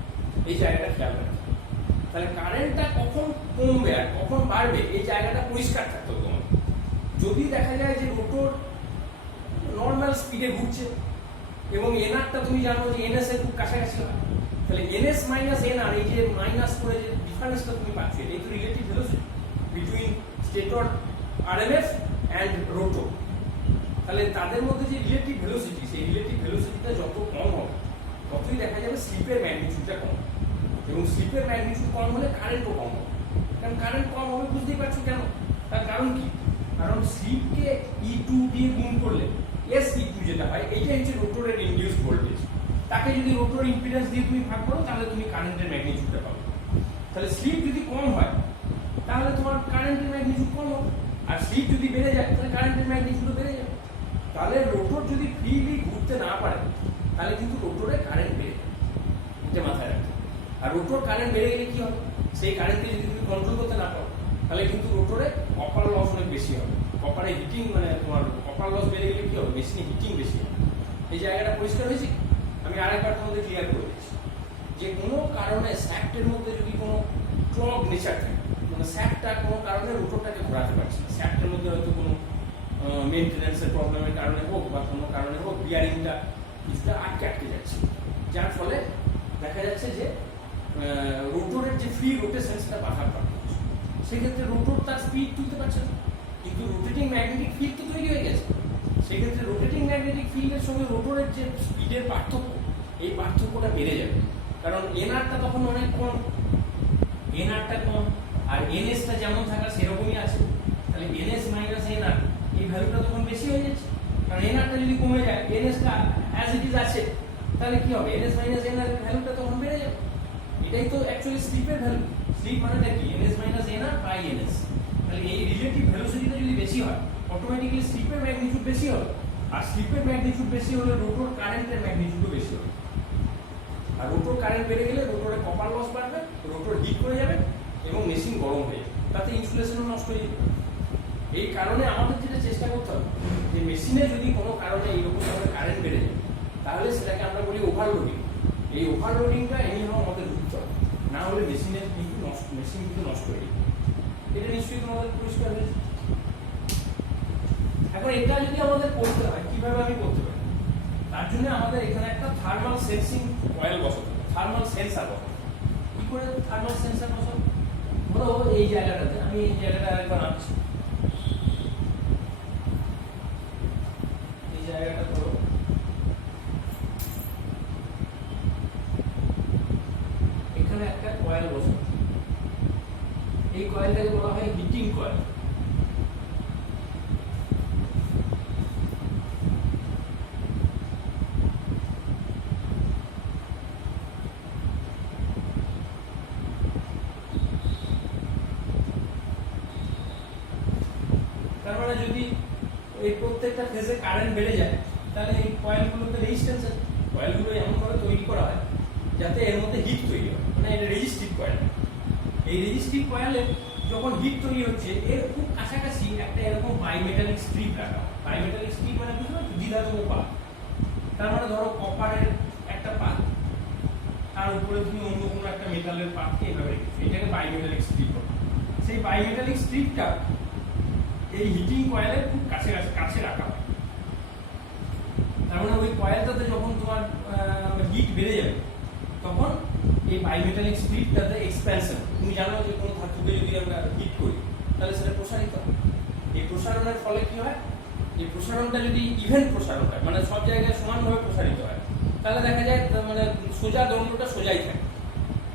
এই জায়গাটা খেয়াল রাখবে। তাহলে কারেন্টটা কখন কমবে আর কখন বাড়বে এই জায়গাটা পরিষ্কার থাকতে হবে তোমার। যদি দেখা যায় যে রোটর নর্মাল স্পিডে ঘুরছে এবং এনআরটা তুমি জানো যে এনএস এর খুব কাছাকাছি হয়, তাহলে এনএস মাইনাস এনআর, এই যে মাইনাস করে যে ডিফারেন্সটা তুমি পাচ্ছ, এটাই তো relative velocity between stator RMF and rotor. তাহলে তাদের মধ্যে যে রিলেটিভ ভেলোসিটি, সেই রিলেটিভ ভেলোসিটিটা যত কম হবে ততই দেখা যাবে স্লিপের ম্যাগনিটিউডটা কম, এবং স্লিপের ম্যাগনিটিউড কম হলে কারেন্টও কম হবে। কারণ কারেন্ট কম হবে বুঝতেই পারছো কেন, তার কারণ কি, কারণ স্লিপকে E2 দিয়ে গুণ করলে SE2 যেটা হয়, এইটা হচ্ছে রোটরের ইনডিউসড ভোল্টেজ। তাকে যদি রোটর ইম্পিডেন্স দিয়ে তুমি ভাগ করো তাহলে তুমি কারেন্টের ম্যাগনিটিউডটা পাবে। তাহলে স্লিপ যদি কম হয় তাহলে তোমার কারেন্টের ম্যাগনিটিউড কম হবে, আর স্লিপ যদি বেড়ে যায় তাহলে কারেন্টের ম্যাগনিটিউডও বেড়ে যাবে। তাহলে রোটর যদি ফ্রিলি ঘুরতে না পারে তাহলে কিন্তু রোটরে কারেন্ট বেড়ে যাবে, এটা মাথায় রাখতে। আর রোটর কারেন্ট বেড়ে গেলে কি হবে, সেই কারেন্টকে যদি তুমি কন্ট্রোল করতে না পারো তাহলে কিন্তু রোটরে কপার লস অনেক বেশি হবে। কপারে হিটিং মানে তোমার কপার লস বেড়ে গেলে কি হবে, মেশিনে হিটিং বেশি হবে। এই জায়গাটা পরিষ্কার হয়েছে। আমি আরেকবার তোমাদের ক্লিয়ার করে দিচ্ছি যে কোনো কারণে স্যাক্টের মধ্যে যদি কোনো ক্লগ নেচার থাকে, মানে স্যাক্টটা কোনো কারণে রোটরটাকে ঘোরাতে পারছে না, স্যাক্টের মধ্যে হয়তো কোনো মেনটেন্যান্সের প্রবলেমের কারণে হোক বা কোনো কারণে হোক বিয়ারিংটা কিছুটা আটকে যাচ্ছে, যার ফলে দেখা যাচ্ছে যে রোটরের যে ফ্রি রোটেশন সেটা বাধাপ্রাপ্ত হচ্ছে। সেক্ষেত্রে রোটর তার স্পিড তুলতে পারছে না, কিন্তু রোটেটিং ম্যাগনেটিক ফিল্ড তো তৈরি হয়ে গেছে। সেক্ষেত্রে রোটেটিং ম্যাগনেটিক ফিল্ডের সঙ্গে রোটরের যে স্পিডের পার্থক্য, এই পার্থক্যটা বেড়ে যাবে, কারণ এনআরটা তখন অনেক কম, এনআরটা কম আর এনএসটা যেমন থাকা সেরকমই আছে। তাহলে এনএস মাইনাস এনআর এই ভ্যালুটা তখন বেশি হয়ে যাচ্ছে, কারণ এনআরটা যদি কমে যায় এনএসটা অ্যাজ ইট ইজ আছে, তাহলে কি হবে, এনএস মাইনাস এনআর ভ্যালুটা তখন বেড়ে যাবে। এটাই তো অ্যাকচুয়ালি স্লিপের ভ্যালু। স্লিপ মানেটা কি, NS minus NR by NS. তাহলে এই রিলেটিভ ভেলোসিটিটা যদি বেশি হয় অটোমেটিক্যালি স্লিপের ম্যাগনিটিউড বেশি হবে, আর স্লিপের ম্যাগনিটিউড বেশি হলে রোটর কারেন্টের ম্যাগনিটিউডও বেশি হবে। আর রোটর কারেন্ট বেড়ে গেলে রোটরে কপার লস বাড়বে, রোটর হিট করে যাবে এবং মেশিন গরম হয়ে যাবে, তাতে ইনসুলেশনও নষ্ট হয়ে যাবে। এই কারণে আমাদের যেটা চেষ্টা করতে হবে যে মেশিনে যদি কোনো কারণে এইরকমভাবে কারেন্ট বেড়ে যায় তাহলে সেটাকে আমরা বলি ওভারলোডিং। এই ওভারলোডিংটা এনিহাও আমাদের বুঝতে হবে, না হলে মেশিন কিন্তু নষ্ট হয়ে যাবে। এটা নিশ্চয়ই তোমাদের পরিষ্কার হয়েছে। এখন এটা যদি আমাদের করতে হয় কিভাবে আমি করতে পারি, তার জন্য আমাদের এখানে একটা থার্মাল সেন্সিং কয়েল বসাতে হবে, থার্মাল সেন্সার বসাতে হবে। কি করে থার্মাল সেন্সার বসাবো, ধরো এই জায়গাটাতে আমি এই জায়গাটা আরেকবার আঁকছি, এই জায়গাটা ধরো এখানে একটা কয়েল বসাবো, এই কয়েলটাকে বলা হয় হিটিং কয়েল। তার মানে যদি এই প্রত্যেকটা ফেজে কারেন্ট বেড়ে যায় তাহলে এই কয়েলগুলোতে রেজিস্ট্যান্স আছে, কয়েলগুলো এমনভাবে তৈরি করা হয় যাতে এর মধ্যে হিট তৈরি হয়, মানে এটা রেজিস্টিভ কয়েল। এই রেজিস্টিভ কয়েলে যখন হিট তৈরি হচ্ছে এর খুব কাছাকাছি একটা এরকম বাইমেটালিক স্ট্রিপ রাখা হয়। বাইমেটালিক স্ট্রিপ মানে বুঝতে পারছো, দ্বিধাতম পাত। তার মানে ধরো কপারের একটা পাত, তার উপরে তুমি অন্য কোনো একটা মেটালের পাতকে এভাবে রেখেছো, এটাকে বাইমেটালিক স্ট্রিপ বলে। সেই বাইমেটালিক স্ট্রিপটা এই হিটিং কয়েলের খুব কাছে রাখা হয়। তার মানে ওই কয়েলটাতে যখন তোমার হিট বেড়ে যাবে তখন এই বাইমেটালিক স্ট্রিপটাতে এক্সপ্যানশন, তুমি জানো যে কোনো ধাতুকে যদি আমরা হিট করি তাহলে সেটা প্রসারিত হয়। এই প্রসারণের ফলে কি হয়, এই প্রসারণটা যদি ইভেন্ট প্রসারণ হয়, মানে সব জায়গায় সমানভাবে প্রসারিত হয়, তাহলে দেখা যায় মানে সোজা দণ্ডটা সোজাই থাকে।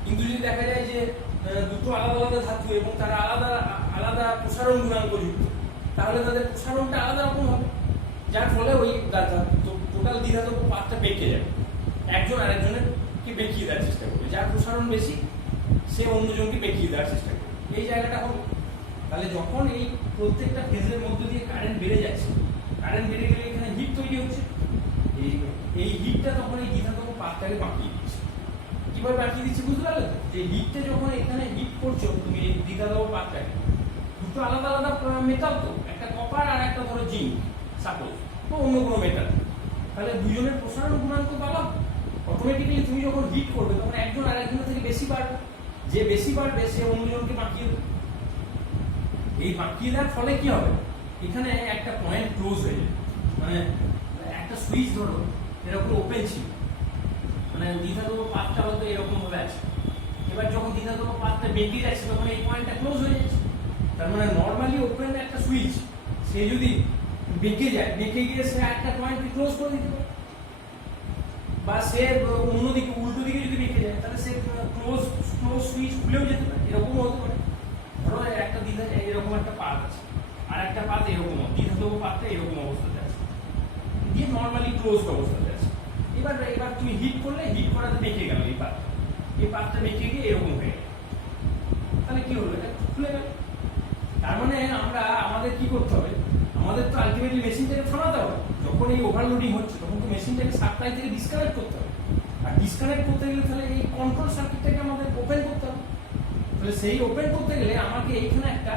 কিন্তু যদি দেখা যায় যে দুটো আলাদা আলাদা ধাতু এবং তারা আলাদা আলাদা প্রসারণ গুণাঙ্ক যুক্ত, তাহলে তাদের প্রসারণটা আলাদা রকম হবে, যার ফলে ওই টোটাল দ্বিধাতব পাতটা বেঁকে যাবে, একজন আরেকজনেরকে বেঁকিয়ে দেওয়ার চেষ্টা করবে, যার প্রসারণ বেশি সে অন্যজনকে বেঁকিয়ে দেওয়ার চেষ্টা করবে, এই জায়গাটা হবে। তাহলে যখন এই প্রত্যেকটা ফেজের মধ্য দিয়ে কারেন্ট বেড়ে যাচ্ছে, কারেন্ট বেড়ে গেলে এখানে হিট তৈরি হচ্ছে, এই হিটটা তখন এই দ্বিধাতব পাতটাকে বাঁকিয়ে দিচ্ছে। কিভাবে বাঁকিয়ে দিচ্ছে বুঝতে পারলে? যে হিটটা যখন এখানে হিট করছো তুমি এই দ্বিধাতব পাতটাকে, দুটো আলাদা আলাদা মেটাল, তো একটা কপার আর একটা ধরো জিঙ্ক সাপোজ, তো অন্য কোনো মেটাল, তাহলে দুজনের প্রসারণ গুণাঙ্ক পাবা। অটোমেটিক্যালি তুমি যখন হিট করবে তখন একজন আরেকজনের থেকে বেশি বাড়বে, যে বেশি বাড়বে সে অন্যজনকে বাঁকিয়ে দেবে। এই বাঁকিয়ে দেওয়ার ফলে কি হবে, এখানে একটা পয়েন্ট ক্লোজ হয়ে যাবে, মানে একটা সুইচ ধরো এরকম ওপেন ছিল, মানে দ্বিধাতব পাতটা হয়তো এরকম ভাবে আছে, এবার যখন দ্বিধাতব পাতটা বেঁকে যাচ্ছে তখন এই পয়েন্টটা ক্লোজ হয়ে যাচ্ছে। তার মানে নর্মালি ওপেন একটা সুইচ, সে যদি বেঁকে যায়, বেঁকে গিয়ে সে একটা পয়েন্টকে ক্লোজ করে দিতে পারে, বা সে অন্যদিকে উল্টো দিকে যদি বেঁকে যায় তাহলে সে ক্লোজ সুইচ খুলেও যেতে পারে, এরকমও হতে পারে। ধরো একটা দ্বিধা এরকম একটা পাত আছে, আর একটা পাত এরকম, দ্বিধাতব পাতটা এরকম অবস্থাতে আছে, দিয়ে নর্মালি ক্লোজড অবস্থাতে আছে। এবার তুমি হিট করলে, হিট করাতে বেঁকে গেল এই পাতটা বেঁকে গিয়ে এরকম হয়ে গেল, তাহলে কি হলো, এটা খুলে গেল। তার মানে আমরা আমাদের কি করতে হবে, আমাদের তো আলটিমেটলি মেশিনটাকে থামাতে হবে। যখন এই ওভারলোডিং হচ্ছে তখন তো মেশিনটাকে সাপ্লাই থেকে ডিসকানেক্ট করতে হবে, আর ডিসকানেক্ট করতে গেলে তাহলে এই কন্ট্রোল সার্কিটটাকে আমাদের ওপেন করতে হবে। তাহলে সেই ওপেন করতে গেলে আমাকে এইখানে একটা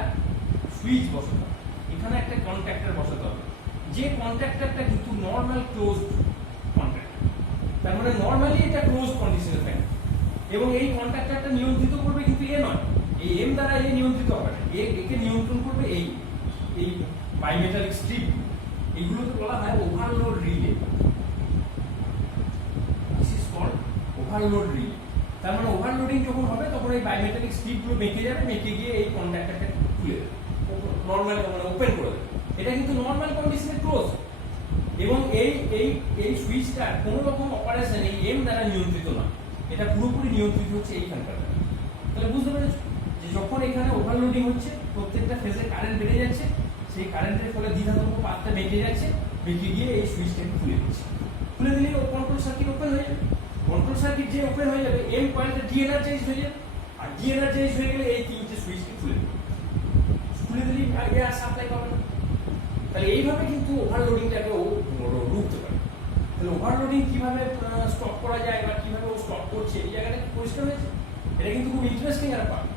সুইচ বসাতে হবে, এখানে একটা কন্ট্যাক্টর বসাতে হবে, যে কন্ট্যাক্টরটা কিন্তু নর্মাল ক্লোজ কন্ট্যাক্টর, তার মানে নর্মালি এটা ক্লোজ কন্ডিশনে থাকে, এবং এই কন্ট্যাক্টরটা নিয়ন্ত্রিত করবে কিন্তু এ নয়, এই এম দ্বারা এ নিয়ন্ত্রিত হবে না, একে নিয়ন্ত্রণ করবে এই বাইমেটালিক স্ট্রিপ। এগুলোকে বলা হয় overload relay, this is called overload relay. তার মানে ওভারলোডিং যখন হবে তখন এই বাইমেটালিক স্ট্রিপগুলো বেঁকে যাবে, বেঁকে গিয়ে এই কন্ট্যাক্টরটা খুলে দেবে, নর্মালি মানে ওপেন করে দেবে। এটা কিন্তু নর্মাল কন্ডিশনে ক্লোজ, এবং এই সুইচটা কোনো রকম অপারেশন এই এম দ্বারা নিয়ন্ত্রিত না, এটা পুরোপুরি নিয়ন্ত্রিত হচ্ছে এইখানকার। তাহলে বুঝতে পেরেছো যে যখন এখানে ওভারলোডিং হচ্ছে, প্রত্যেকটা ফেজে কারেন্ট বেড়ে যাচ্ছে, সেই কারেন্টের ফলে দ্বিধাতব পাতটা বেঁকে যাচ্ছে, বেঁকে গিয়ে এই সুইচটাকে খুলে দিচ্ছে, খুলে দিলেই কন্ট্রোল সার্কিট ওপেন হয়ে যাবে। কন্ট্রোল সার্কিট যে ওপেন হয়ে যাবে, এম কয়েলটা ডিএনার্জাইজ হয়ে যাবে, আর ডিএনার্জাইজ হয়ে গেলে এই তিনটে সুইচকে খুলে দেবে, খুলে দিলেই আর সাপ্লাই পাবে না। তাহলে এইভাবে কিন্তু ওভারলোডিংটাকে ও রুখতে পারে। তাহলে ওভারলোডিং কিভাবে স্টপ করা যায় বা কিভাবে ও স্টপ করছে, এই জায়গাটা পরিষ্কার হয়েছে। এটা কিন্তু খুব ইন্টারেস্টিং একটা পার্ট।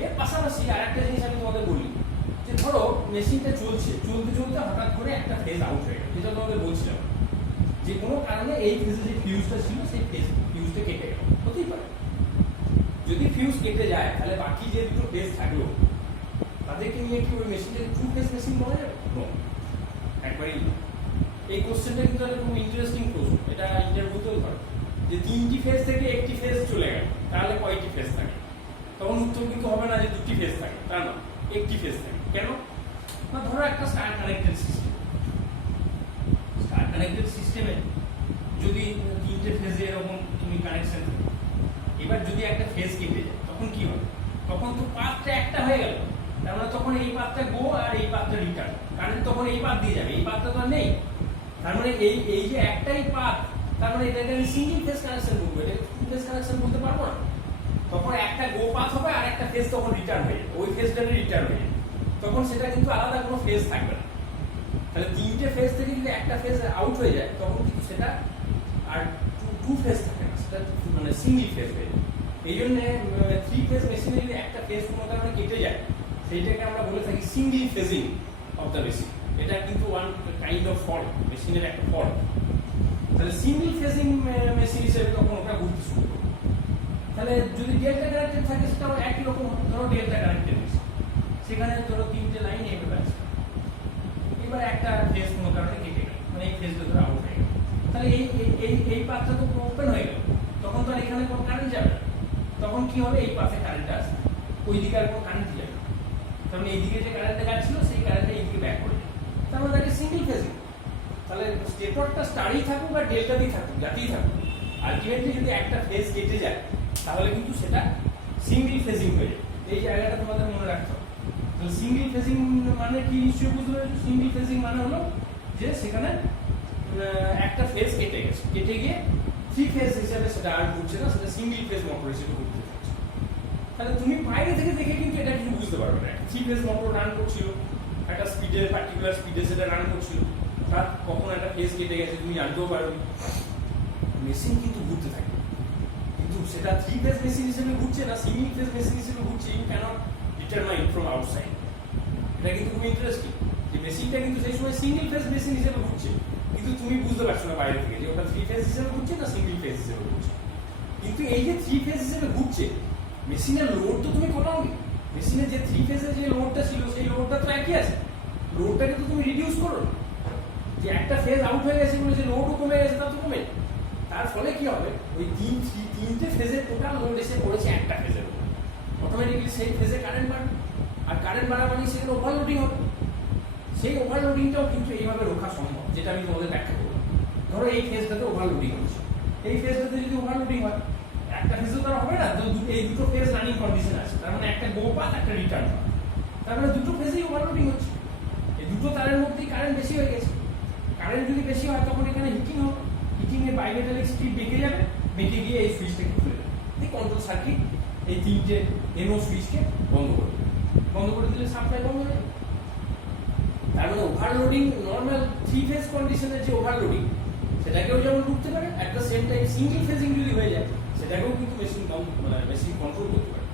এর পাশাপাশি আরেকটা জিনিস আমি তোমাদের বলি, যে ধরো মেশিনটা চলছে, চলতে চলতে হঠাৎ করে একটা ফেজ আউট হয়ে গেল, যেটা তোমাদের বলছিলাম, যে কোনো কারণে এই ফেজে যে ফিউজটা ছিল সেই ফিউজটা কেটে গেল, হতেই পারে। যদি ফিউজ কেটে যায় তাহলে বাকি যে দুটো ফেজ থাকলো তাদেরকে নিয়ে কি ওই মেশিনটাকে টু ফেজ মেশিন বলা যাবে? একবারই। এই কোশ্চেনটা কিন্তু একটা খুব ইন্টারেস্টিং প্রশ্ন, এটা ইন্টারভিউতেও ধরে, যে তিনটি ফেজ থেকে একটি ফেজ চলে গেল তাহলে কয়টি ফেজ থাকে? তখন উত্তর কিন্তু হবে না যে দুটি ফেজ থাকে, তা না, একটি ফেজ থাকে। কেন না, ধরো একটা star connected system, star connected সিস্টেমে যদি তিনটে ফেজে এরকম তুমি কানেকশন থাকে, এবার যদি একটা ফেজ কেটে যায় তখন কি হবে? তখন তো পাথটা একটা হয়ে গেল, তার মানে তখন এই পাথটা গো আর এই পাথটা রিটার্ন, কারেন্ট তখন এই পাথ দিয়ে যাবে, এই পাথটা তো আর নেই। তার মানে এই যে একটাই পাথ, তার মানে এটাকে আমি সিঙ্গেল ফেজ কানেকশন বলবো, এটা টু ফেজ কানেকশন বলতে পারবো না। তখন একটা গো পাথ হবে আর একটা ফেজ তখন রিটার্ন হয়ে যাবে, ওই ফেজটাকে রিটার্ন হয়ে যাবে, তখন সেটা কিন্তু আলাদা কোনো ফেজ থাকবে না। তাহলে তিনটে ফেজ থেকে যদি একটা ফেজ আউট হয়ে যায় তখন কিন্তু সেটা আর টু ফেজ থাকে না, সেটা মানে সিঙ্গেল ফেজ হয়ে যায়। এই জন্য থ্রি ফেজ মেশিনে যদি একটা ফেজ কোনো কারণে কেটে যায় সেইটাকে আমরা বলে থাকি single phasing of the machine. এটা কিন্তু ওয়ান কাইন্ড অফ ফল্ট, মেশিনের একটা ফল্ট। তাহলে সিঙ্গেল ফেজিং মেশিন হিসেবে তখন ওটা ঘুরতে শুরু করবে। তাহলে যদি ডেল্টা কানেক্টেড থাকে সেটাও একই রকম, ধরো ডেল্টা কানেক্টেড মেশিন, সেখানে ধরো তিনটে লাইন এভাবে আছে, এবার একটা ফেজ কোনো কারণে কেটে গেল, মানে এই ফেজটা ধরো আউট হয়ে গেল, তাহলে এই পাথটা তো ওপেন হয়ে গেল, তখন তো আর এখানে কোনো কারেন্ট যাবে না। তখন কি হবে, এই পাথে কারেন্টটা আসবে, ওই দিকে আর কোনো কারেন্ট যাবে না, কারণ এইদিকে যে কারেন্টটা যাচ্ছিল সেই কারেন্টটা এইদিকে ব্যাক করে যাবে। তার মানে একটা সিঙ্গেল ফেজিং। তাহলে স্টেটরটা স্টারই থাকুক বা ডেল্টাতেই থাকুক, যাতেই থাকুক, আলটিমেটলি যদি একটা ফেজ কেটে যায় তাহলে কিন্তু সেটা সিঙ্গেল ফেজিং হয়ে যায়। এই জায়গাটা তোমাদের মনে রাখতে হবে। তাহলে সিঙ্গেল ফেজিং মানে কি নিশ্চয়ই বুঝতে পেরেছো? সিঙ্গেল ফেজিং মানে হলো যে সেখানে একটা ফেজ কেটে গেছে, কেটে গিয়ে থ্রি ফেজ হিসেবে সেটা আর ঘুরছে না, সেটা সিঙ্গেল ফেজ মোটর হিসেবে ঘুরতে থাকছে। তাহলে তুমি বাইরে থেকে দেখে কিন্তু এটা কিছু বুঝতে পারবে না। থ্রি ফেজ মোটর রান করছিল, একটা স্পিডে, পার্টিকুলার স্পিডে সেটা রান করছিল, তার কখন একটা ফেজ কেটে গেছে তুমি জানতেও পারবে। মেশিন কিন্তু ঘুরতে থাকে, কিন্তু সেটা থ্রি ফেজ মেশিন হিসেবে ঘুরছে না সিঙ্গেল ফেজ মেশিন হিসেবে ঘুরছে, you cannot determine from outside. এটা কিন্তু খুব ইন্টারেস্টিং যে মেশিনটা কিন্তু সেই সময় সিঙ্গেল ফেজ মেশিন হিসেবে ঘুরছে, কিন্তু তুমি বুঝতে পারছো না বাইরে থেকে যে ওটা থ্রি ফেজ হিসেবে ঘুরছে না সিঙ্গেল ফেজ হিসেবে ঘুরছে। কিন্তু এই যে থ্রি ফেজ হিসেবে ঘুরছে, মেশিনের লোড তো তুমি কমাওনি। মেশিনের যে থ্রি ফেজের যে লোডটা ছিল সেই লোডটা তো একই আছে, লোডটাকে তো তুমি রিডিউস করো। যে একটা ফেজ আউট হয়ে গেছে বলে যে লোডও কমে গেছে তা তো কমে। তার ফলে কি হবে, ওই তিনটে ফেজের টোটাল লোড এসে পড়েছে একটা ফেজের উপর, অটোমেটিক্যালি সেই ফেজে কারেন্ট বাড়বে, আর কারেন্ট বাড়া মানে সেখানে ওভারলোডিং হবে। সেই ওভারলোডিংটাও কিন্তু এইভাবে রোখা সম্ভব, যেটা আমি তোমাদের ব্যাখ্যা করবো। ধরো এই ফেজটাতে ওভারলোডিং হচ্ছে, এই ফেজটাতে যদি ওভারলোডিং হয়, একটা ফেজও তার হবে না, এই দুটো ফেজ রানিং কন্ডিশন আছে, তার মানে একটা গো পাথ একটা রিটার্ন পাথ, তার মানে দুটো ফেজেই ওভারলোডিং হচ্ছে। এই দুটো তারের মধ্যেই কারেন্ট বেশি হয়ে গেছে। কারেন্ট যদি বেশি হয় তখন এখানে হিটিং হবে, হিটিং এর বাইমেটালিক স্ট্রিপ বেঁকে যাবে, বেঁকে গিয়ে এই সুইচটাকে খুলে দেবে। এই কন্ট্রোল সার্কিট এই তিনটে এনও সুইচকে বন্ধ করে দিলে সাপ্লাই বন্ধ হয়ে যাবে। তার মানে ওভারলোডিং, নর্মাল থ্রি ফেজ কন্ডিশনের যে ওভারলোডিং সেটাকেও যেমন রুখতে পারে, at the same time single phasing যদি হয়ে যায় সেটাকেও কিন্তু মেশিন কন্ট্রোল করতে পারে।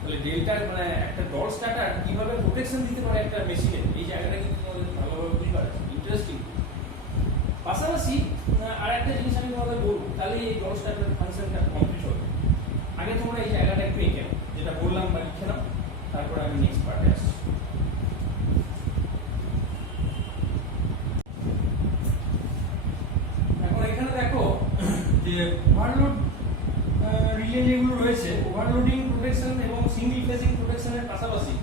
তাহলে ডেল্টার মানে একটা ডট স্টার্টার কিভাবে প্রোটেকশন দিতে পারে একটা মেশিনে, এই জায়গাটা কিন্তু তোমাদের ভালোভাবে বুঝতে পারছে, ইন্টারেস্টিং। পাশাপাশি আর একটা জিনিস আমি তোমাদের বলবো, তাহলে এই ডট স্টার্টার ফাংশনটা কমপ্লিট হবে। আগে তোমরা এই জায়গাটা একটু এঁকে নাও, যেটা বললাম বা লিখে নাও, তারপরে আমি নেক্সট পার্টে আসছি। এখানে দেখো যে ওভারলোড রিলে যেগুলো রয়েছে, ওভারলোডিং প্রোটেকশন এবং সিঙ্গেল ফেজিং প্রোটেকশনের পাশাপাশি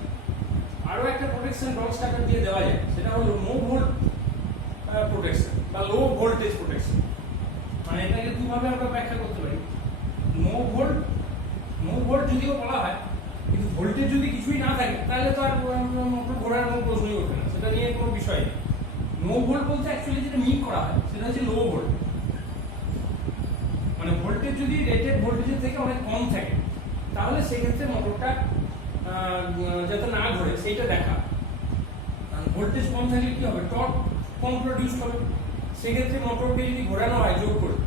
আরো একটা প্রোটেকশন ডট স্টার্টার দিয়ে দেওয়া যায়, সেটা হলো নো ভোল্ট প্রোটেকশন বা লো ভোল্টেজ প্রোটেকশন। মানে এটাকে দুভাবে আমরা ব্যাখ্যা করতে পারি। নো ভোল্ট যদিও বলা হয়, কিন্তু ভোল্টেজ যদি কিছুই না থাকে তাহলে তো আর মোটর ঘোরার কোনো প্রশ্নই ওঠে না, সেটা নিয়ে কোনো বিষয় নেই। নো ভোল্ট বলতে অ্যাকচুয়ালি যেটা মিন করা হয় সেটা হচ্ছে লো ভোল্ট, মানে ভোল্টেজ যদি রেটেড ভোল্টেজের থেকে অনেক কম থাকে তাহলে সেক্ষেত্রে মোটরটা যাতে না ঘোরে সেইটা দেখা। ভোল্টেজ কম থাকলে কি হবে, টর্ক কম প্রডিউস হবে, সেক্ষেত্রে মোটরকে যদি ঘোরানো হয় জোর করে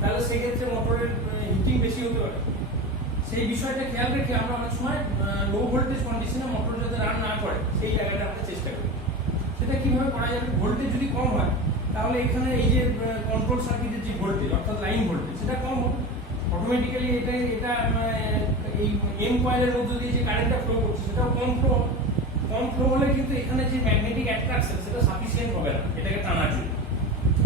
তাহলে সেক্ষেত্রে মোটরের হিটিং বেশি হতে পারে। সেই বিষয়টা খেয়াল রেখে আমরা অনেক সময় লো ভোল্টেজ কন্ডিশনে মোটর যাতে রান না করে সেই জায়গাটা আমরা চেষ্টা করি। সেটা কিভাবে করা যাবে, ভোল্টেজ যদি কম হয় তাহলে এখানে এই যে কন্ট্রোল সার্কিটের যে ভোল্টেজ অর্থাৎ লাইন ভোল্টেজ সেটা কম হবে, অটোমেটিক্যালি এটা এই এম কয়েলের মধ্যে দিয়ে যে কারেন্টটা ফ্লো করছে সেটাও কম ফ্লো হলে কিন্তু এখানে যে ম্যাগনেটিক অ্যাট্রাকশন সেটা সাফিসিয়েন্ট হবে না এটাকে টানার জন্য,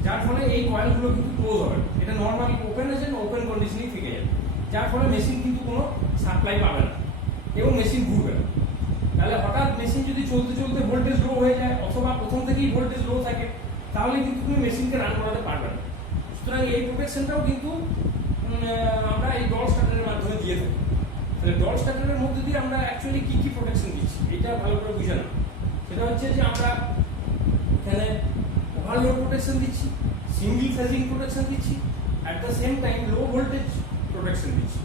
যার ফলে এই কয়েলগুলো কিন্তু ক্লোজ হবে। এটা নর্মালি ওপেন আছে, ওপেন কন্ডিশনেই থেকে যাবে, যার ফলে মেশিন কিন্তু কোনো সাপ্লাই পাবে না এবং মেশিন ঘুরবে না। তাহলে হঠাৎ মেশিন যদি চলতে চলতে ভোল্টেজ লো হয়ে যায় অথবা প্রথম থেকেই ভোল্টেজ লো থাকে তাহলে কিন্তু তুমি মেশিনকে রান করাতে পারবে না। সুতরাং এই প্রোটেকশনটাও কিন্তু আমরা এই ডট স্টার্টারের মাধ্যমে দিয়ে থাকি। তাহলে ডট স্টার্টারের মধ্যে দিয়ে আমরা অ্যাকচুয়ালি কি কি প্রোটেকশন দিচ্ছি এটা ভালো করে বুঝে নাও। সেটা হচ্ছে যে আমরা এখানে ওভারলোড প্রোটেকশন দিচ্ছি, সিঙ্গেল ফেজিং প্রোটেকশন দিচ্ছি, at the same time low voltage protection দিচ্ছি।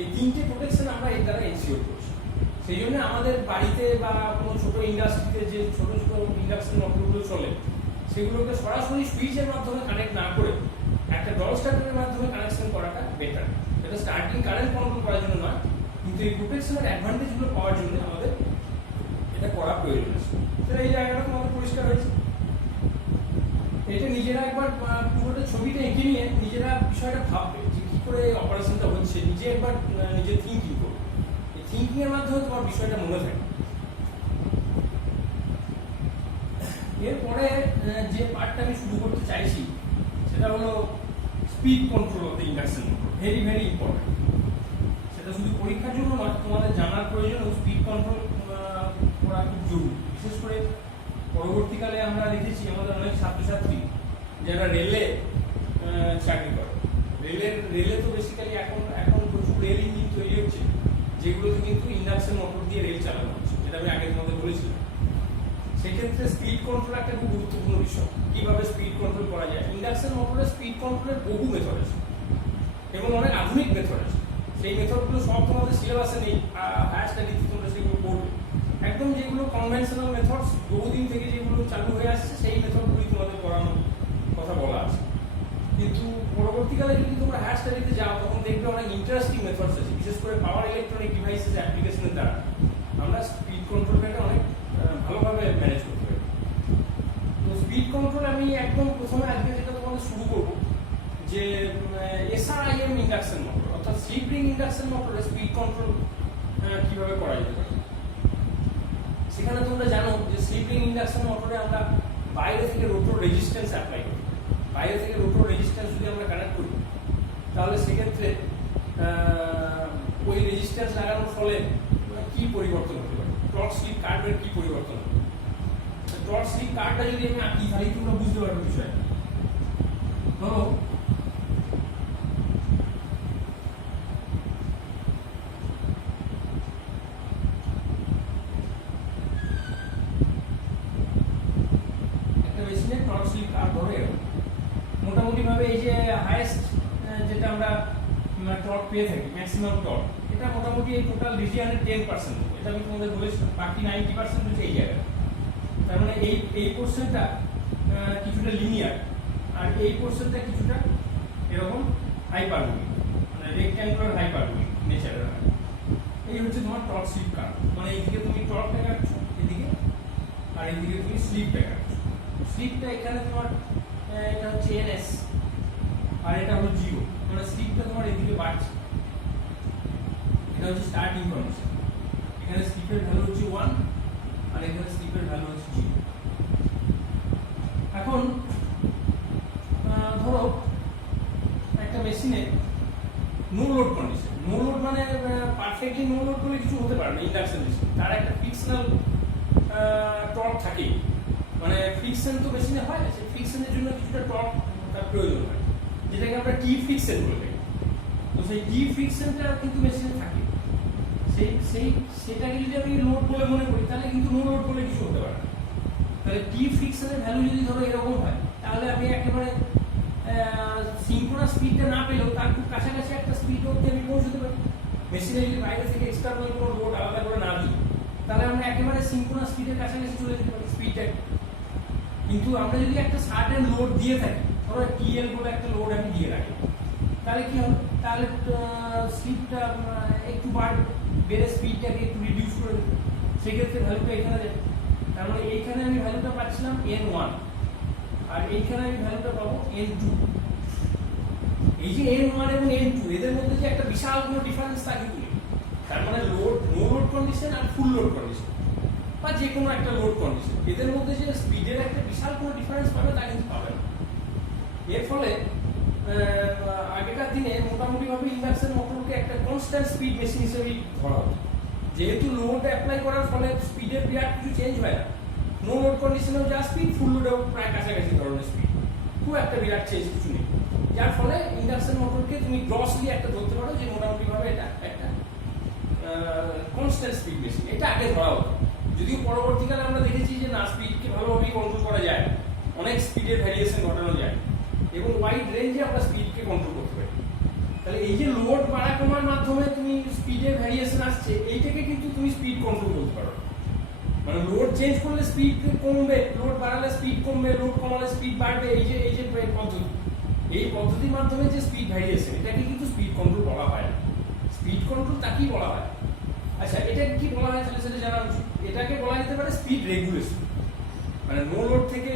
এই তিনটে প্রোটেকশন আমরা এর দ্বারা এনশিওর করছি। সেই জন্য আমাদের বাড়িতে বা কোনো ছোট ইন্ডাস্ট্রিতে যে ছোট ছোট ইন্ডাকশন মোটরগুলো চলে সেগুলোকে সরাসরি সুইচের মাধ্যমে কানেক্ট না করে একটা ডট স্টার্টারের মাধ্যমে কানেকশন করাটা বেটার। এটা স্টার্টিং কারেন্ট কন্ট্রোল করার জন্য নয়, কিন্তু এই প্রোটেকশনের অ্যাডভান্টেজগুলো পাওয়ার জন্য আমাদের এটা করা প্রয়োজন আছে। তাহলে এই জায়গাটা তোমাদের পরিষ্কার হয়েছে। এটা নিজেরা একবার পুরোটা ছবিটা এঁকে নিয়ে নিজেরা বিষয়টা ভাববে যে কি করে অপারেশনটা হচ্ছে, নিজে একবার নিজের থিঙ্কিং করবে। এই থিঙ্কিং এর মাধ্যমে তোমার বিষয়টা মনে থাকে। এরপরে যে পার্টটা আমি শুরু করতে চাইছি সেটা হলো speed control of the induction motor, very very important. সেটা শুধু পরীক্ষার জন্য নয়, তোমাদের জানার প্রয়োজন স্পিড কন্ট্রোল করা খুব জরুরি। বিশেষ করে পরবর্তীকালে আমরা দেখেছি আমাদের অনেক ছাত্রছাত্রী যারা রেলে চাকরি করে, রেলে তো বেসিক্যালি এখন প্রচুর রেল ইঞ্জিন তৈরি হচ্ছে যেগুলোতে কিন্তু ইন্ডাকশন মোটর দিয়ে রেল চালানো হচ্ছে, যেটা আমি আগের মধ্যে বলেছিলাম। সেক্ষেত্রে স্পিড কন্ট্রোল একটা খুব গুরুত্বপূর্ণ বিষয়। কিভাবে স্পিড কন্ট্রোল করা যায়? ইন্ডাকশন মোটরের স্পিড কন্ট্রোলের বহু মেথড আছে এবং অনেক আধুনিক মেথড আছে। সেই মেথডগুলো সব তোমাদের সিলেবাসে নেই, হায়ার স্টাডিতে তোমরা সেগুলো পড়বে। একদম যেগুলো কনভেনশনাল মেথডস বহুদিন থেকে যেগুলো চালু হয়ে আসছে সেই মেথডগুলোই তোমাদের পড়ানোর কথা বলা আছে। কিন্তু পরবর্তীকালে যদি তোমরা হায়ার স্টাডিতে যাও তখন দেখবে অনেক ইন্টারেস্টিং মেথডস আছে, বিশেষ করে পাওয়ার ইলেকট্রনিক ডিভাইসেস অ্যাপ্লিকেশনের দ্বারা আমরা স্পিড কন্ট্রোলটাকে অনেক ভালোভাবে ম্যানেজ করতে পারি। তো স্পিড কন্ট্রোল আমি একদম প্রথমে আজকে যেটা তোমাদের শুরু করব যে এসআরআইএম ইন্ডাকশন মোটর অর্থাৎ স্লিপ রিং ইন্ডাকশন মোটরের স্পিড কন্ট্রোল কিভাবে করা যেতে পারে। সেখানে তোমরা জানো যে স্লিপ রিং ইন্ডাকশন মোটরে আমরা বাইরে থেকে রোটর রেজিস্ট্যান্স অ্যাপ্লাই করি। বাইরে থেকে রোটর রেজিস্ট্যান্স যদি আমরা কানেক্ট করি তাহলে সেক্ষেত্রে ওই রেজিস্ট্যান্স লাগানোর ফলে কি পরিবর্তন হতে পারে, টর্ক স্লিপ কার্ভের কি পরিবর্তন হবে। টর্ক স্লিপ কার্ভটা যদি আমি আঁকি তাহলেই তোমরা বুঝতে পারবে বিষয়টা। ধরো একটা মেশিনের টর্ক স্লিপ কার্ভ ধরে মোটামুটি ভাবে এই যে হাইয়েস্ট যেটা আমরা টর্ক পেয়ে থাকি, ম্যাক্সিমাম টর্ক, এটা মোটামুটি এই টোটাল রিজিয়নের 10%। এটা আমি তোমাদের বলেছিলাম, বাকি 90% হচ্ছে এই জায়গায়। তার মানে এই পোর্শনটা কিছুটা লিনিয়ার আর এই পোর্শনটা কিছুটা এরকম হাইপারবোলিক, মানে রেক্ট্যাঙ্গুলার হাইপারবোলিক নেচারের। এই হচ্ছে তোমার টর্ক স্লিপ কার্ভ। মানে এইদিকে তুমি টর্ক দেখাচ্ছ এদিকে, আর এইদিকে তুমি স্লিপ দেখাচ্ছ। স্লিপটা এখানে তোমার এটা হচ্ছে এনএস আর এটা হলো জিরো, মানে স্লিপটা তোমার এদিকে বাড়ছে। এটা হচ্ছে স্টার্টিং কন্ডিশন। এখানে স্লিপের ভ্যালু হচ্ছে 1 আর এখানে স্লিপের ভ্যালু হচ্ছে 0। এখন ধরো একটা মেশিনে no load condition, no load মানে পারফেক্টলি নো লোড বলে কিছু হতে পারে না। ইন্ডাকশন মেশিন তার একটা ফিকশনাল টর্ক থাকে, মানে ফ্রিকশন তো মেশিনে হয়, সেই ফ্রিকশনের জন্য কিছুটা টর্ক তার প্রয়োজন হয়, যেটাকে আমরা টি ফ্রিকশন বলে থাকি। তো সেই টি ফ্রিকশনটা কিন্তু মেশিনে থাকে। সেটাকে যদি আমি লোড বলে মনে করি তাহলে কিন্তু নো লোড বলে কিছু হতে পারে না। তাহলে টি ফ্রিকশনের ভ্যালু যদি ধরো এরকম হয় তাহলে আমি একেবারে সিনক্রোনাস স্পিডটা না পেলেও তার খুব কাছাকাছি একটা স্পিড অবধি আমি পৌঁছতে পারি। মেশিনে যদি বাইরে থেকে এক্সটার্নাল কোনো লোড আলাদা করে না দিই তাহলে আমরা একেবারে সিনক্রোনাস স্পিডের কাছাকাছি চলে যেতে পারি স্পিডটাকে। কিন্তু আমরা যদি একটা সার্টেন লোড দিয়ে থাকি, ধরো টিএল বলে একটা লোড আমি দিয়ে রাখি, তাহলে কি হবে? তাহলে স্পিডটা একটু বেড়ে স্পিডটাকে একটু রিডিউস করে দেবে, সেক্ষেত্রে ভ্যালুটা এখানে যাবে। তার মানে এইখানে আমি ভ্যালুটা পাচ্ছিলাম N1 আর এইখানে আমি ভ্যালুটা পাবো N2। এই যে N1 এবং N2 এদের মধ্যে যে একটা বিশাল কোনো ডিফারেন্স থাকে কি, তার মানে লোড নো লোড কন্ডিশন আর ফুল লোড কন্ডিশন বা যে কোনো একটা লোড কন্ডিশন, এদের মধ্যে যে স্পিডের একটা বিশাল কোনো ডিফারেন্স পাবে তা কিন্তু পাবে না। এর ফলে আগেকার দিনে মোটামুটি ভাবে ইন্ডাকশন মোটরকে একটা কনস্ট্যান্ট স্পিড মেশিন হিসেবেই ধরা হতো। যেহেতু লোড অ্যাপ্লাই করার ফলে স্পিডের বিরাট কিছু চেঞ্জ হয় না, নো লোড কন্ডিশনেও যা স্পিড ফুল লোডেও প্রায় কাছাকাছি ধরনের স্পিড, খুব একটা বিরাট চেঞ্জ কিছু নেই। যার ফলে ইন্ডাকশন মোটরকে তুমি গ্রসলি একটা ধরতে পারো যে মোটামুটি ভাবে এটা একটা কনস্ট্যান্ট স্পিড মেশিন। এটা আগে ধরা হতো, যদিও পরবর্তীকালে আমরা দেখেছি যে না, স্পিডকে ভালোভাবেই কন্ট্রোল করা যায়, অনেক স্পিডের ভ্যারিয়েশন ঘটানো যায় এবং ওয়াইড রেঞ্জে আমরা স্পিডকে কন্ট্রোল করতে পারি। তাহলে এই যে লোড বাড়া কমার মাধ্যমে তুমি স্পিডের ভ্যারিয়েশন আসছে, এইটাকে কিন্তু তুমি স্পিড কন্ট্রোল করতে পারো। মানে লোড চেঞ্জ করলে স্পিড কমবে, লোড বাড়ালে স্পিড কমবে, লোড কমালে স্পিড বাড়বে। এই যে পদ্ধতি, এই পদ্ধতির মাধ্যমে যে স্পিড ভ্যারিয়েশন, এটাকে কিন্তু স্পিড কন্ট্রোল বলা হয় না। স্পিড কন্ট্রোল তাকেই বলা হয়। আচ্ছা, এটাকে কি বলা হয় তাহলে সেটা জানা উচিত। এটাকে বলা যেতে পারে স্পিড রেগুলেশন। মানে নো লোড থেকে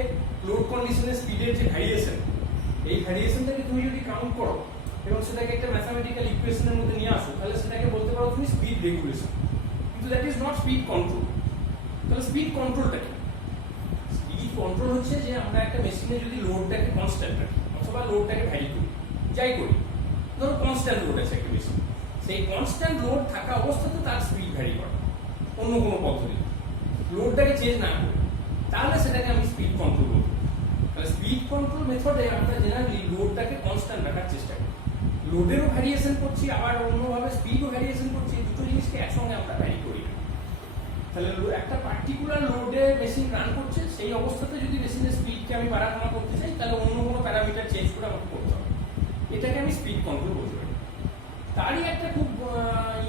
লোড কন্ডিশনের স্পিডের যে ভ্যারিয়েশন, এই ভ্যারিয়েশনটাকে তুমি যদি কাউন্ট করো এবং সেটাকে একটা ম্যাথমেটিক্যাল ইকুয়েশনের মধ্যে নিয়ে আসো, তাহলে সেটাকে বলতে পারো তুমি স্পিড রেগুলেশন। কিন্তু that is not speed control. তাহলে স্পিড কন্ট্রোলটা কি? স্পিড কন্ট্রোল হচ্ছে যে আমরা একটা মেশিনে যদি লোডটাকে কনস্ট্যান্ট রাখি অথবা লোডটাকে ভ্যারি করি, যাই করি, ধরো কনস্ট্যান্ট লোড আছে একটা মেশিন, সেই কনস্ট্যান্ট লোড থাকা অবস্থাতে তার স্পিড ভ্যারি করে অন্য কোনো পদ্ধতি, লোডটাকে চেঞ্জ না করে। তাহলে সেটাকে আমি স্পিড কন্ট্রোল বলবো। তাহলে স্পিড কন্ট্রোল মেথডে আমরা জেনারেলি লোডটাকে কনস্ট্যান্ট রাখার চেষ্টা করি, লোডেরও ভ্যারিয়েশন করছি আবার অন্যভাবে স্পিডও ভ্যারিয়েশন করছি, দুটো জিনিসকে একসঙ্গে আমরা ভ্যারি করি না। তাহলে একটা পার্টিকুলার লোডে মেশিন রান করছে, সেই অবস্থাতে যদি মেশিনের স্পিডকে আমি বাড়ানো করতে চাই তাহলে অন্য কোনো প্যারামিটার চেঞ্জ করে আমাকে করতে হবে, এটাকে আমি স্পিড কন্ট্রোল বলতে পারি। তারই একটা খুব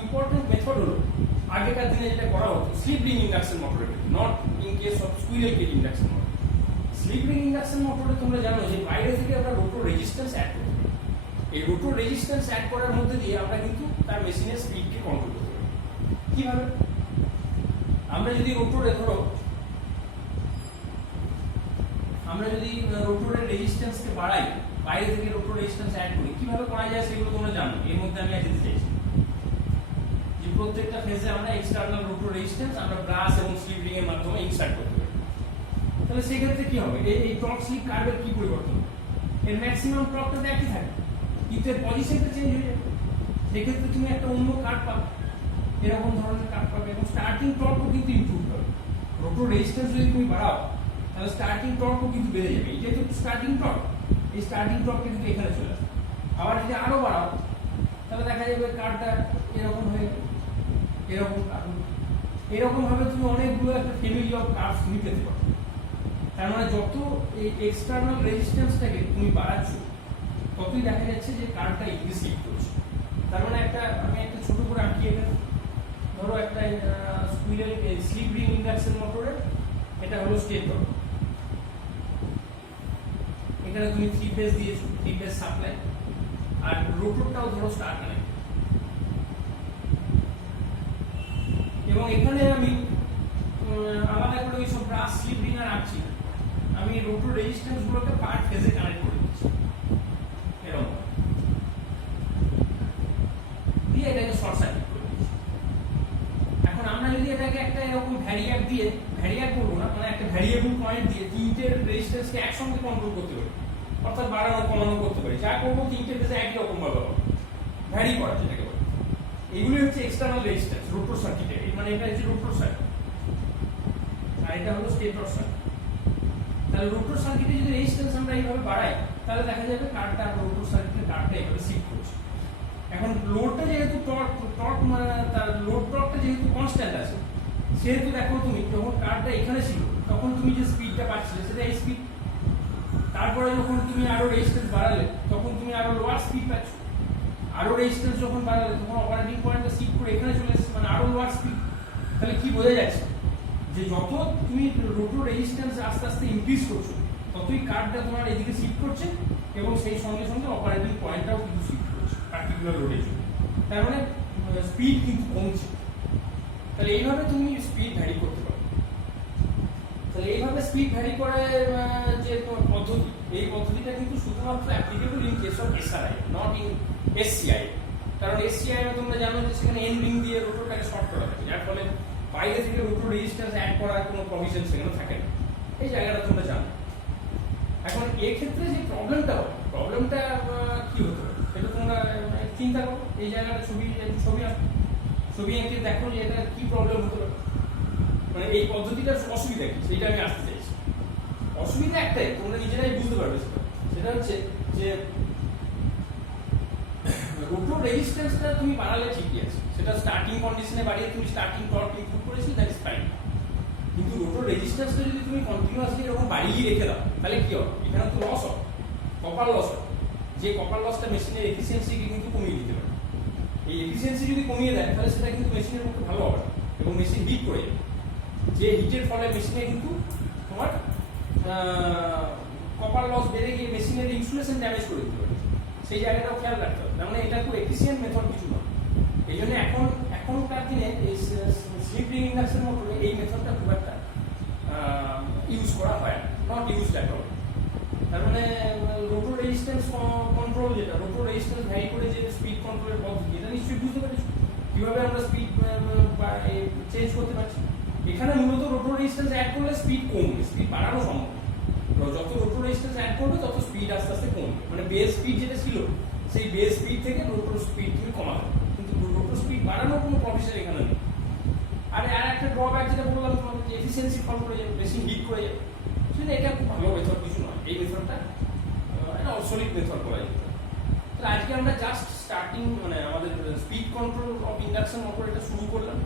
ইম্পর্টেন্ট মেথড হলো আগেকার দিনে যেটা করা হতো স্লিপ রিং ইন্ডাকশন মোটরের ক্ষেত্রে, not in case of squirrel cage induction motor. Slip ring induction মোটরে তোমরা জানো যে বাইরে থেকে আমরা রোটো রেজিস্ট্যান্স অ্যাড করতে পারি, এই রোটো রেজিস্ট্যান্স অ্যাড করার মধ্যে দিয়ে আমরা কিন্তু তার মেশিনের স্পিডকে কন্ট্রোল করতে পারি। কিভাবে? আমরা যদি রোটোরে ধরো আমরা যদি রোটোরের রেজিস্ট্যান্সকে বাড়াই, বাইরে থেকে রোটো রেজিস্ট্যান্স অ্যাড করি, কিভাবে করা যায় সেগুলো তোমরা জানো। এর মধ্যে আমি যেতে চাইছি যে প্রত্যেকটা ফেজে আমরা এক্সটার্নাল রোটো রেজিস্ট্যান্স আমরা ব্রাশ এবং স্লিপ রিং এর মাধ্যমে ইনসার্ট করতে পারি। তাহলে সেই ক্ষেত্রে কি হবে, এই টর্ক স্লিপ কার্ভের কি পরিবর্তন হবে? এর ম্যাক্সিমাম টর্কটা তো একই থাকবে, কিন্তু এর পজিশনটা চেঞ্জ হয়ে যাবে। সেক্ষেত্রে তুমি একটা অন্য কার্ভ পাবে, এরকম ধরনের কার্ভ পাবে, এবং স্টার্টিং টর্কও কিন্তু ইমপ্রুভ হবে। রোটো রেজিস্ট্যান্স যদি তুমি বাড়াও তাহলে স্টার্টিং টর্কও কিন্তু বেড়ে যাবে। এই যেহেতু স্টার্টিং টর্ক, এই স্টার্টিং টর্কটা কিন্তু এখানে চলে আসবে। আবার যদি আরো বাড়াও তাহলে দেখা যাবে কার্ভটা এরকম হয়ে যাবে, এরকম ভাবে তুমি অনেকগুলো একটা ফ্যামিলি অফ কার্ভস তুমি পেতে পারো। তার মানে যত এই এক্সটার্নাল রেজিস্ট্যান্সটাকে তুমি বাড়াচ্ছ ততই দেখা যাচ্ছে যে কার্ভটা ইনক্রিজ করছে। তার মানে আমি একটা ছোট করে আঁকি এখানে, ধরো একটা স্কুইরেল স্লিপ রিং ইন্ডাকশন মোটরের এটা হলো স্টেটর, এখানে তুমি 3 ফেজ দিয়েছো, 3 ফেজ সাপ্লাই, আর রোটরটাও ধরো স্টার কানেক্ট, এবং এখানে আমি আলাদা করে ওই সব ব্রাশ স্লিপ রিং আর আঁকছি না, আমি রোটর রেজিস্ট্যান্স গুলোকে পার ফেজে কানেক্ট করে দিচ্ছি এরকম দিয়ে এটাকে শর্ট সার্কিট করে দিচ্ছি। এখন আমরা যদি এটাকে একটা এরকম ভ্যারিয়াক করবো না, মানে একটা ভ্যারিয়েবল পয়েন্ট দিয়ে তিনটে রেজিস্ট্যান্সকে একসঙ্গে কন্ট্রোল করতে পারি, অর্থাৎ বাড়ানো কমানো করতে পারি, যা করবো তিনটে ফেজে একই রকম ভাবে হবে, ভ্যারি করা যেটাকে বলে। এইগুলো হচ্ছে এক্সটার্নাল রেজিস্ট্যান্স রোটর সার্কিটে, মানে এটা হচ্ছে রোটর সার্কিট আর এটা হলো স্টেটর সার্কিট। তাহলে রোটর সার্কিটে যদি রেজিস্ট্যান্স আমরা এইভাবে বাড়াই তাহলে দেখা যাবে কার্ভটা রোটর সার্কিটের কার্ভটা এইভাবে শিফট করছে। এখন লোডটা যেহেতু টর্ক মানে তার লোড টর্কটা যেহেতু কনস্ট্যান্ট আছে, সেহেতু দেখো তুমি যখন কার্ভটা এখানে ছিল তখন তুমি যে স্পিডটা পাচ্ছিলে সেটা এই স্পিড, তারপরে যখন তুমি আরো রেজিস্ট্যান্স বাড়ালে তখন তুমি আরো লোয়ার স্পিড পাচ্ছ, আরো রেজিস্ট্যান্স যখন বাড়ালে তখন অপারেটিং পয়েন্টটা শিফট করে এখানে চলে এসেছে, মানে আরো লোয়ার স্পিড। তাহলে কি বোঝা যাচ্ছে যে যত তুমি রোটো রেজিস্ট্যান্স আস্তে আস্তে ইনক্রিজ করছো ততই কার্ভটা তোমার এদিকে শিফট করছে, এবং সেই সঙ্গে সঙ্গে অপারেটিং পয়েন্টটাও কিন্তু শিফট করছে পার্টিকুলার লোডের জন্য। তার মানে স্পিড কিন্তু কমছে। তাহলে এইভাবে তুমি স্পিড ভ্যারি করতে পারো। তাহলে এইভাবে স্পিড ভ্যারি করার যে পদ্ধতি, এই পদ্ধতিটা কিন্তু শুধুমাত্র applicable in case of SRI, not in SCI. কারণ এসসিআই তোমরা জানো যে সেখানে এন রিং দিয়ে রোটরটাকে শর্ট করা থাকে, যার ফলে বাইরে থেকে রোটো রেজিস্ট্যান্স অ্যাড করার কোনো প্রভিশন সেখানে থাকে না, এই জায়গাটা তোমরা জানো। এখন এই ক্ষেত্রে যে প্রবলেমটা কি হতে পারে সেটা তোমরা চিন্তা করো। এই জায়গাটা ছবি এঁকে দেখো যে এটা কি প্রবলেম হতে পারে, মানে এই পদ্ধতিটার অসুবিধা কি সেটা আমি আসতে চাইছি। অসুবিধা একটাই, তোমরা নিজেরাই বুঝতে পারবে, সেটা হচ্ছে যে রোটো রেজিস্ট্যান্সটা তুমি বাড়ালে ঠিকই আছে, সেটা স্টার্টিং কন্ডিশনে বাড়িয়ে তুমি স্টার্টিং টর্ক ইমপ্রুভ করেছিলে, দ্যাট ইজ ফাইন। কিন্তু রোটো রেজিস্ট্যান্সটা যদি তুমি কন্টিনিউয়াসলি এরকম বাড়িয়ে রেখে দাও তাহলে কি হবে, এখানে তো লস হবে, কপার লস হবে। যে কপার লসটা মেশিনের এফিসিয়েন্সিকে কিন্তু কমিয়ে দিতে পারে। এই এফিসিয়েন্সি যদি কমিয়ে দেয় তাহলে সেটা কিন্তু মেশিনের পক্ষে ভালো হবে এবং মেশিন হিট করে যাবে। যে হিটের ফলে মেশিনে কিন্তু তোমার কপার লস বেড়ে গিয়ে মেশিনের ইনসুলেশন ড্যামেজ করে দিতে পারে, সেই জায়গাটাও খেয়াল রাখতে হবে। তার মানে এটা খুব এফিসিয়েন্ট মেথড কিছু নয়। এই জন্য এখনকার দিনে এই স্লিপ রিং ইন্ডাকশন মোটরে এই মেথডটা খুব একটা ইউজ করা হয় না, নট ইউজড অ্যাট অল। তার মানে রোটো রেজিস্ট্যান্স কন্ট্রোল, যেটা রোটো রেজিস্ট্যান্স ভ্যারি করে যে স্পিড কন্ট্রোলের পদ্ধতি, এটা নিশ্চয়ই বুঝতে পেরেছো কিভাবে আমরা স্পিড চেঞ্জ করতে পারছি। এখানে মূলত রোটো রেজিস্ট্যান্স অ্যাড করলে স্পিড কমবে, স্পিড বাড়ানো সম্ভব। যত রোটো রেজিস্ট্যান্স অ্যাড করবে তত স্পিড আস্তে আস্তে কমবে, মানে বেস স্পিড যেটা ছিল সেই বেস স্পিড থেকে রোটোর স্পিড তুমি কমাবে, কিন্তু রোটোর স্পিড বাড়ানোর কোনো প্রভিশন এখানে নেই। আর একটা ড্রব্যাক যেটা বললাম তোমাকে, এফিসিয়েন্সি ফল করে যাবে, মেশিন হিট করে যাবে। সেটা এটা খুব ভালো মেথড কিছু নয়, এই মেথডটা একটা অবসলিট মেথড বলা যেতে পারে। তো আজকে আমরা জাস্ট স্টার্টিং মানে আমাদের speed control of induction motor এটা শুরু করলাম।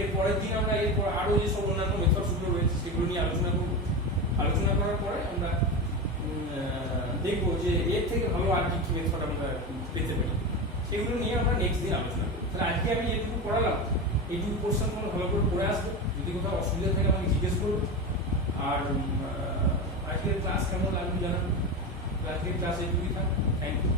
এর পরের দিন আমরা এরপর আরও যেসব অন্যান্য মেথডসগুলো রয়েছে সেগুলো নিয়ে আলোচনা করব। আলোচনা করার পরে আমরা দেখবো যে এর থেকে ভালো আর কি মেথড আমরা পেতে পারি, সেগুলো নিয়ে আমরা নেক্সট দিন আলোচনা করব। তাহলে আজকে আমি যেটুকু পড়ালাম এইটুকু পোর্শন তোমরা ভালো করে পড়ে আসবে, যদি কোথাও অসুবিধা থাকে আমাকে জিজ্ঞেস করবো। আর আজকের ক্লাস কেমন লাগলো জানাবো। আজকের ক্লাস এইটুকুই থাক। Thank you.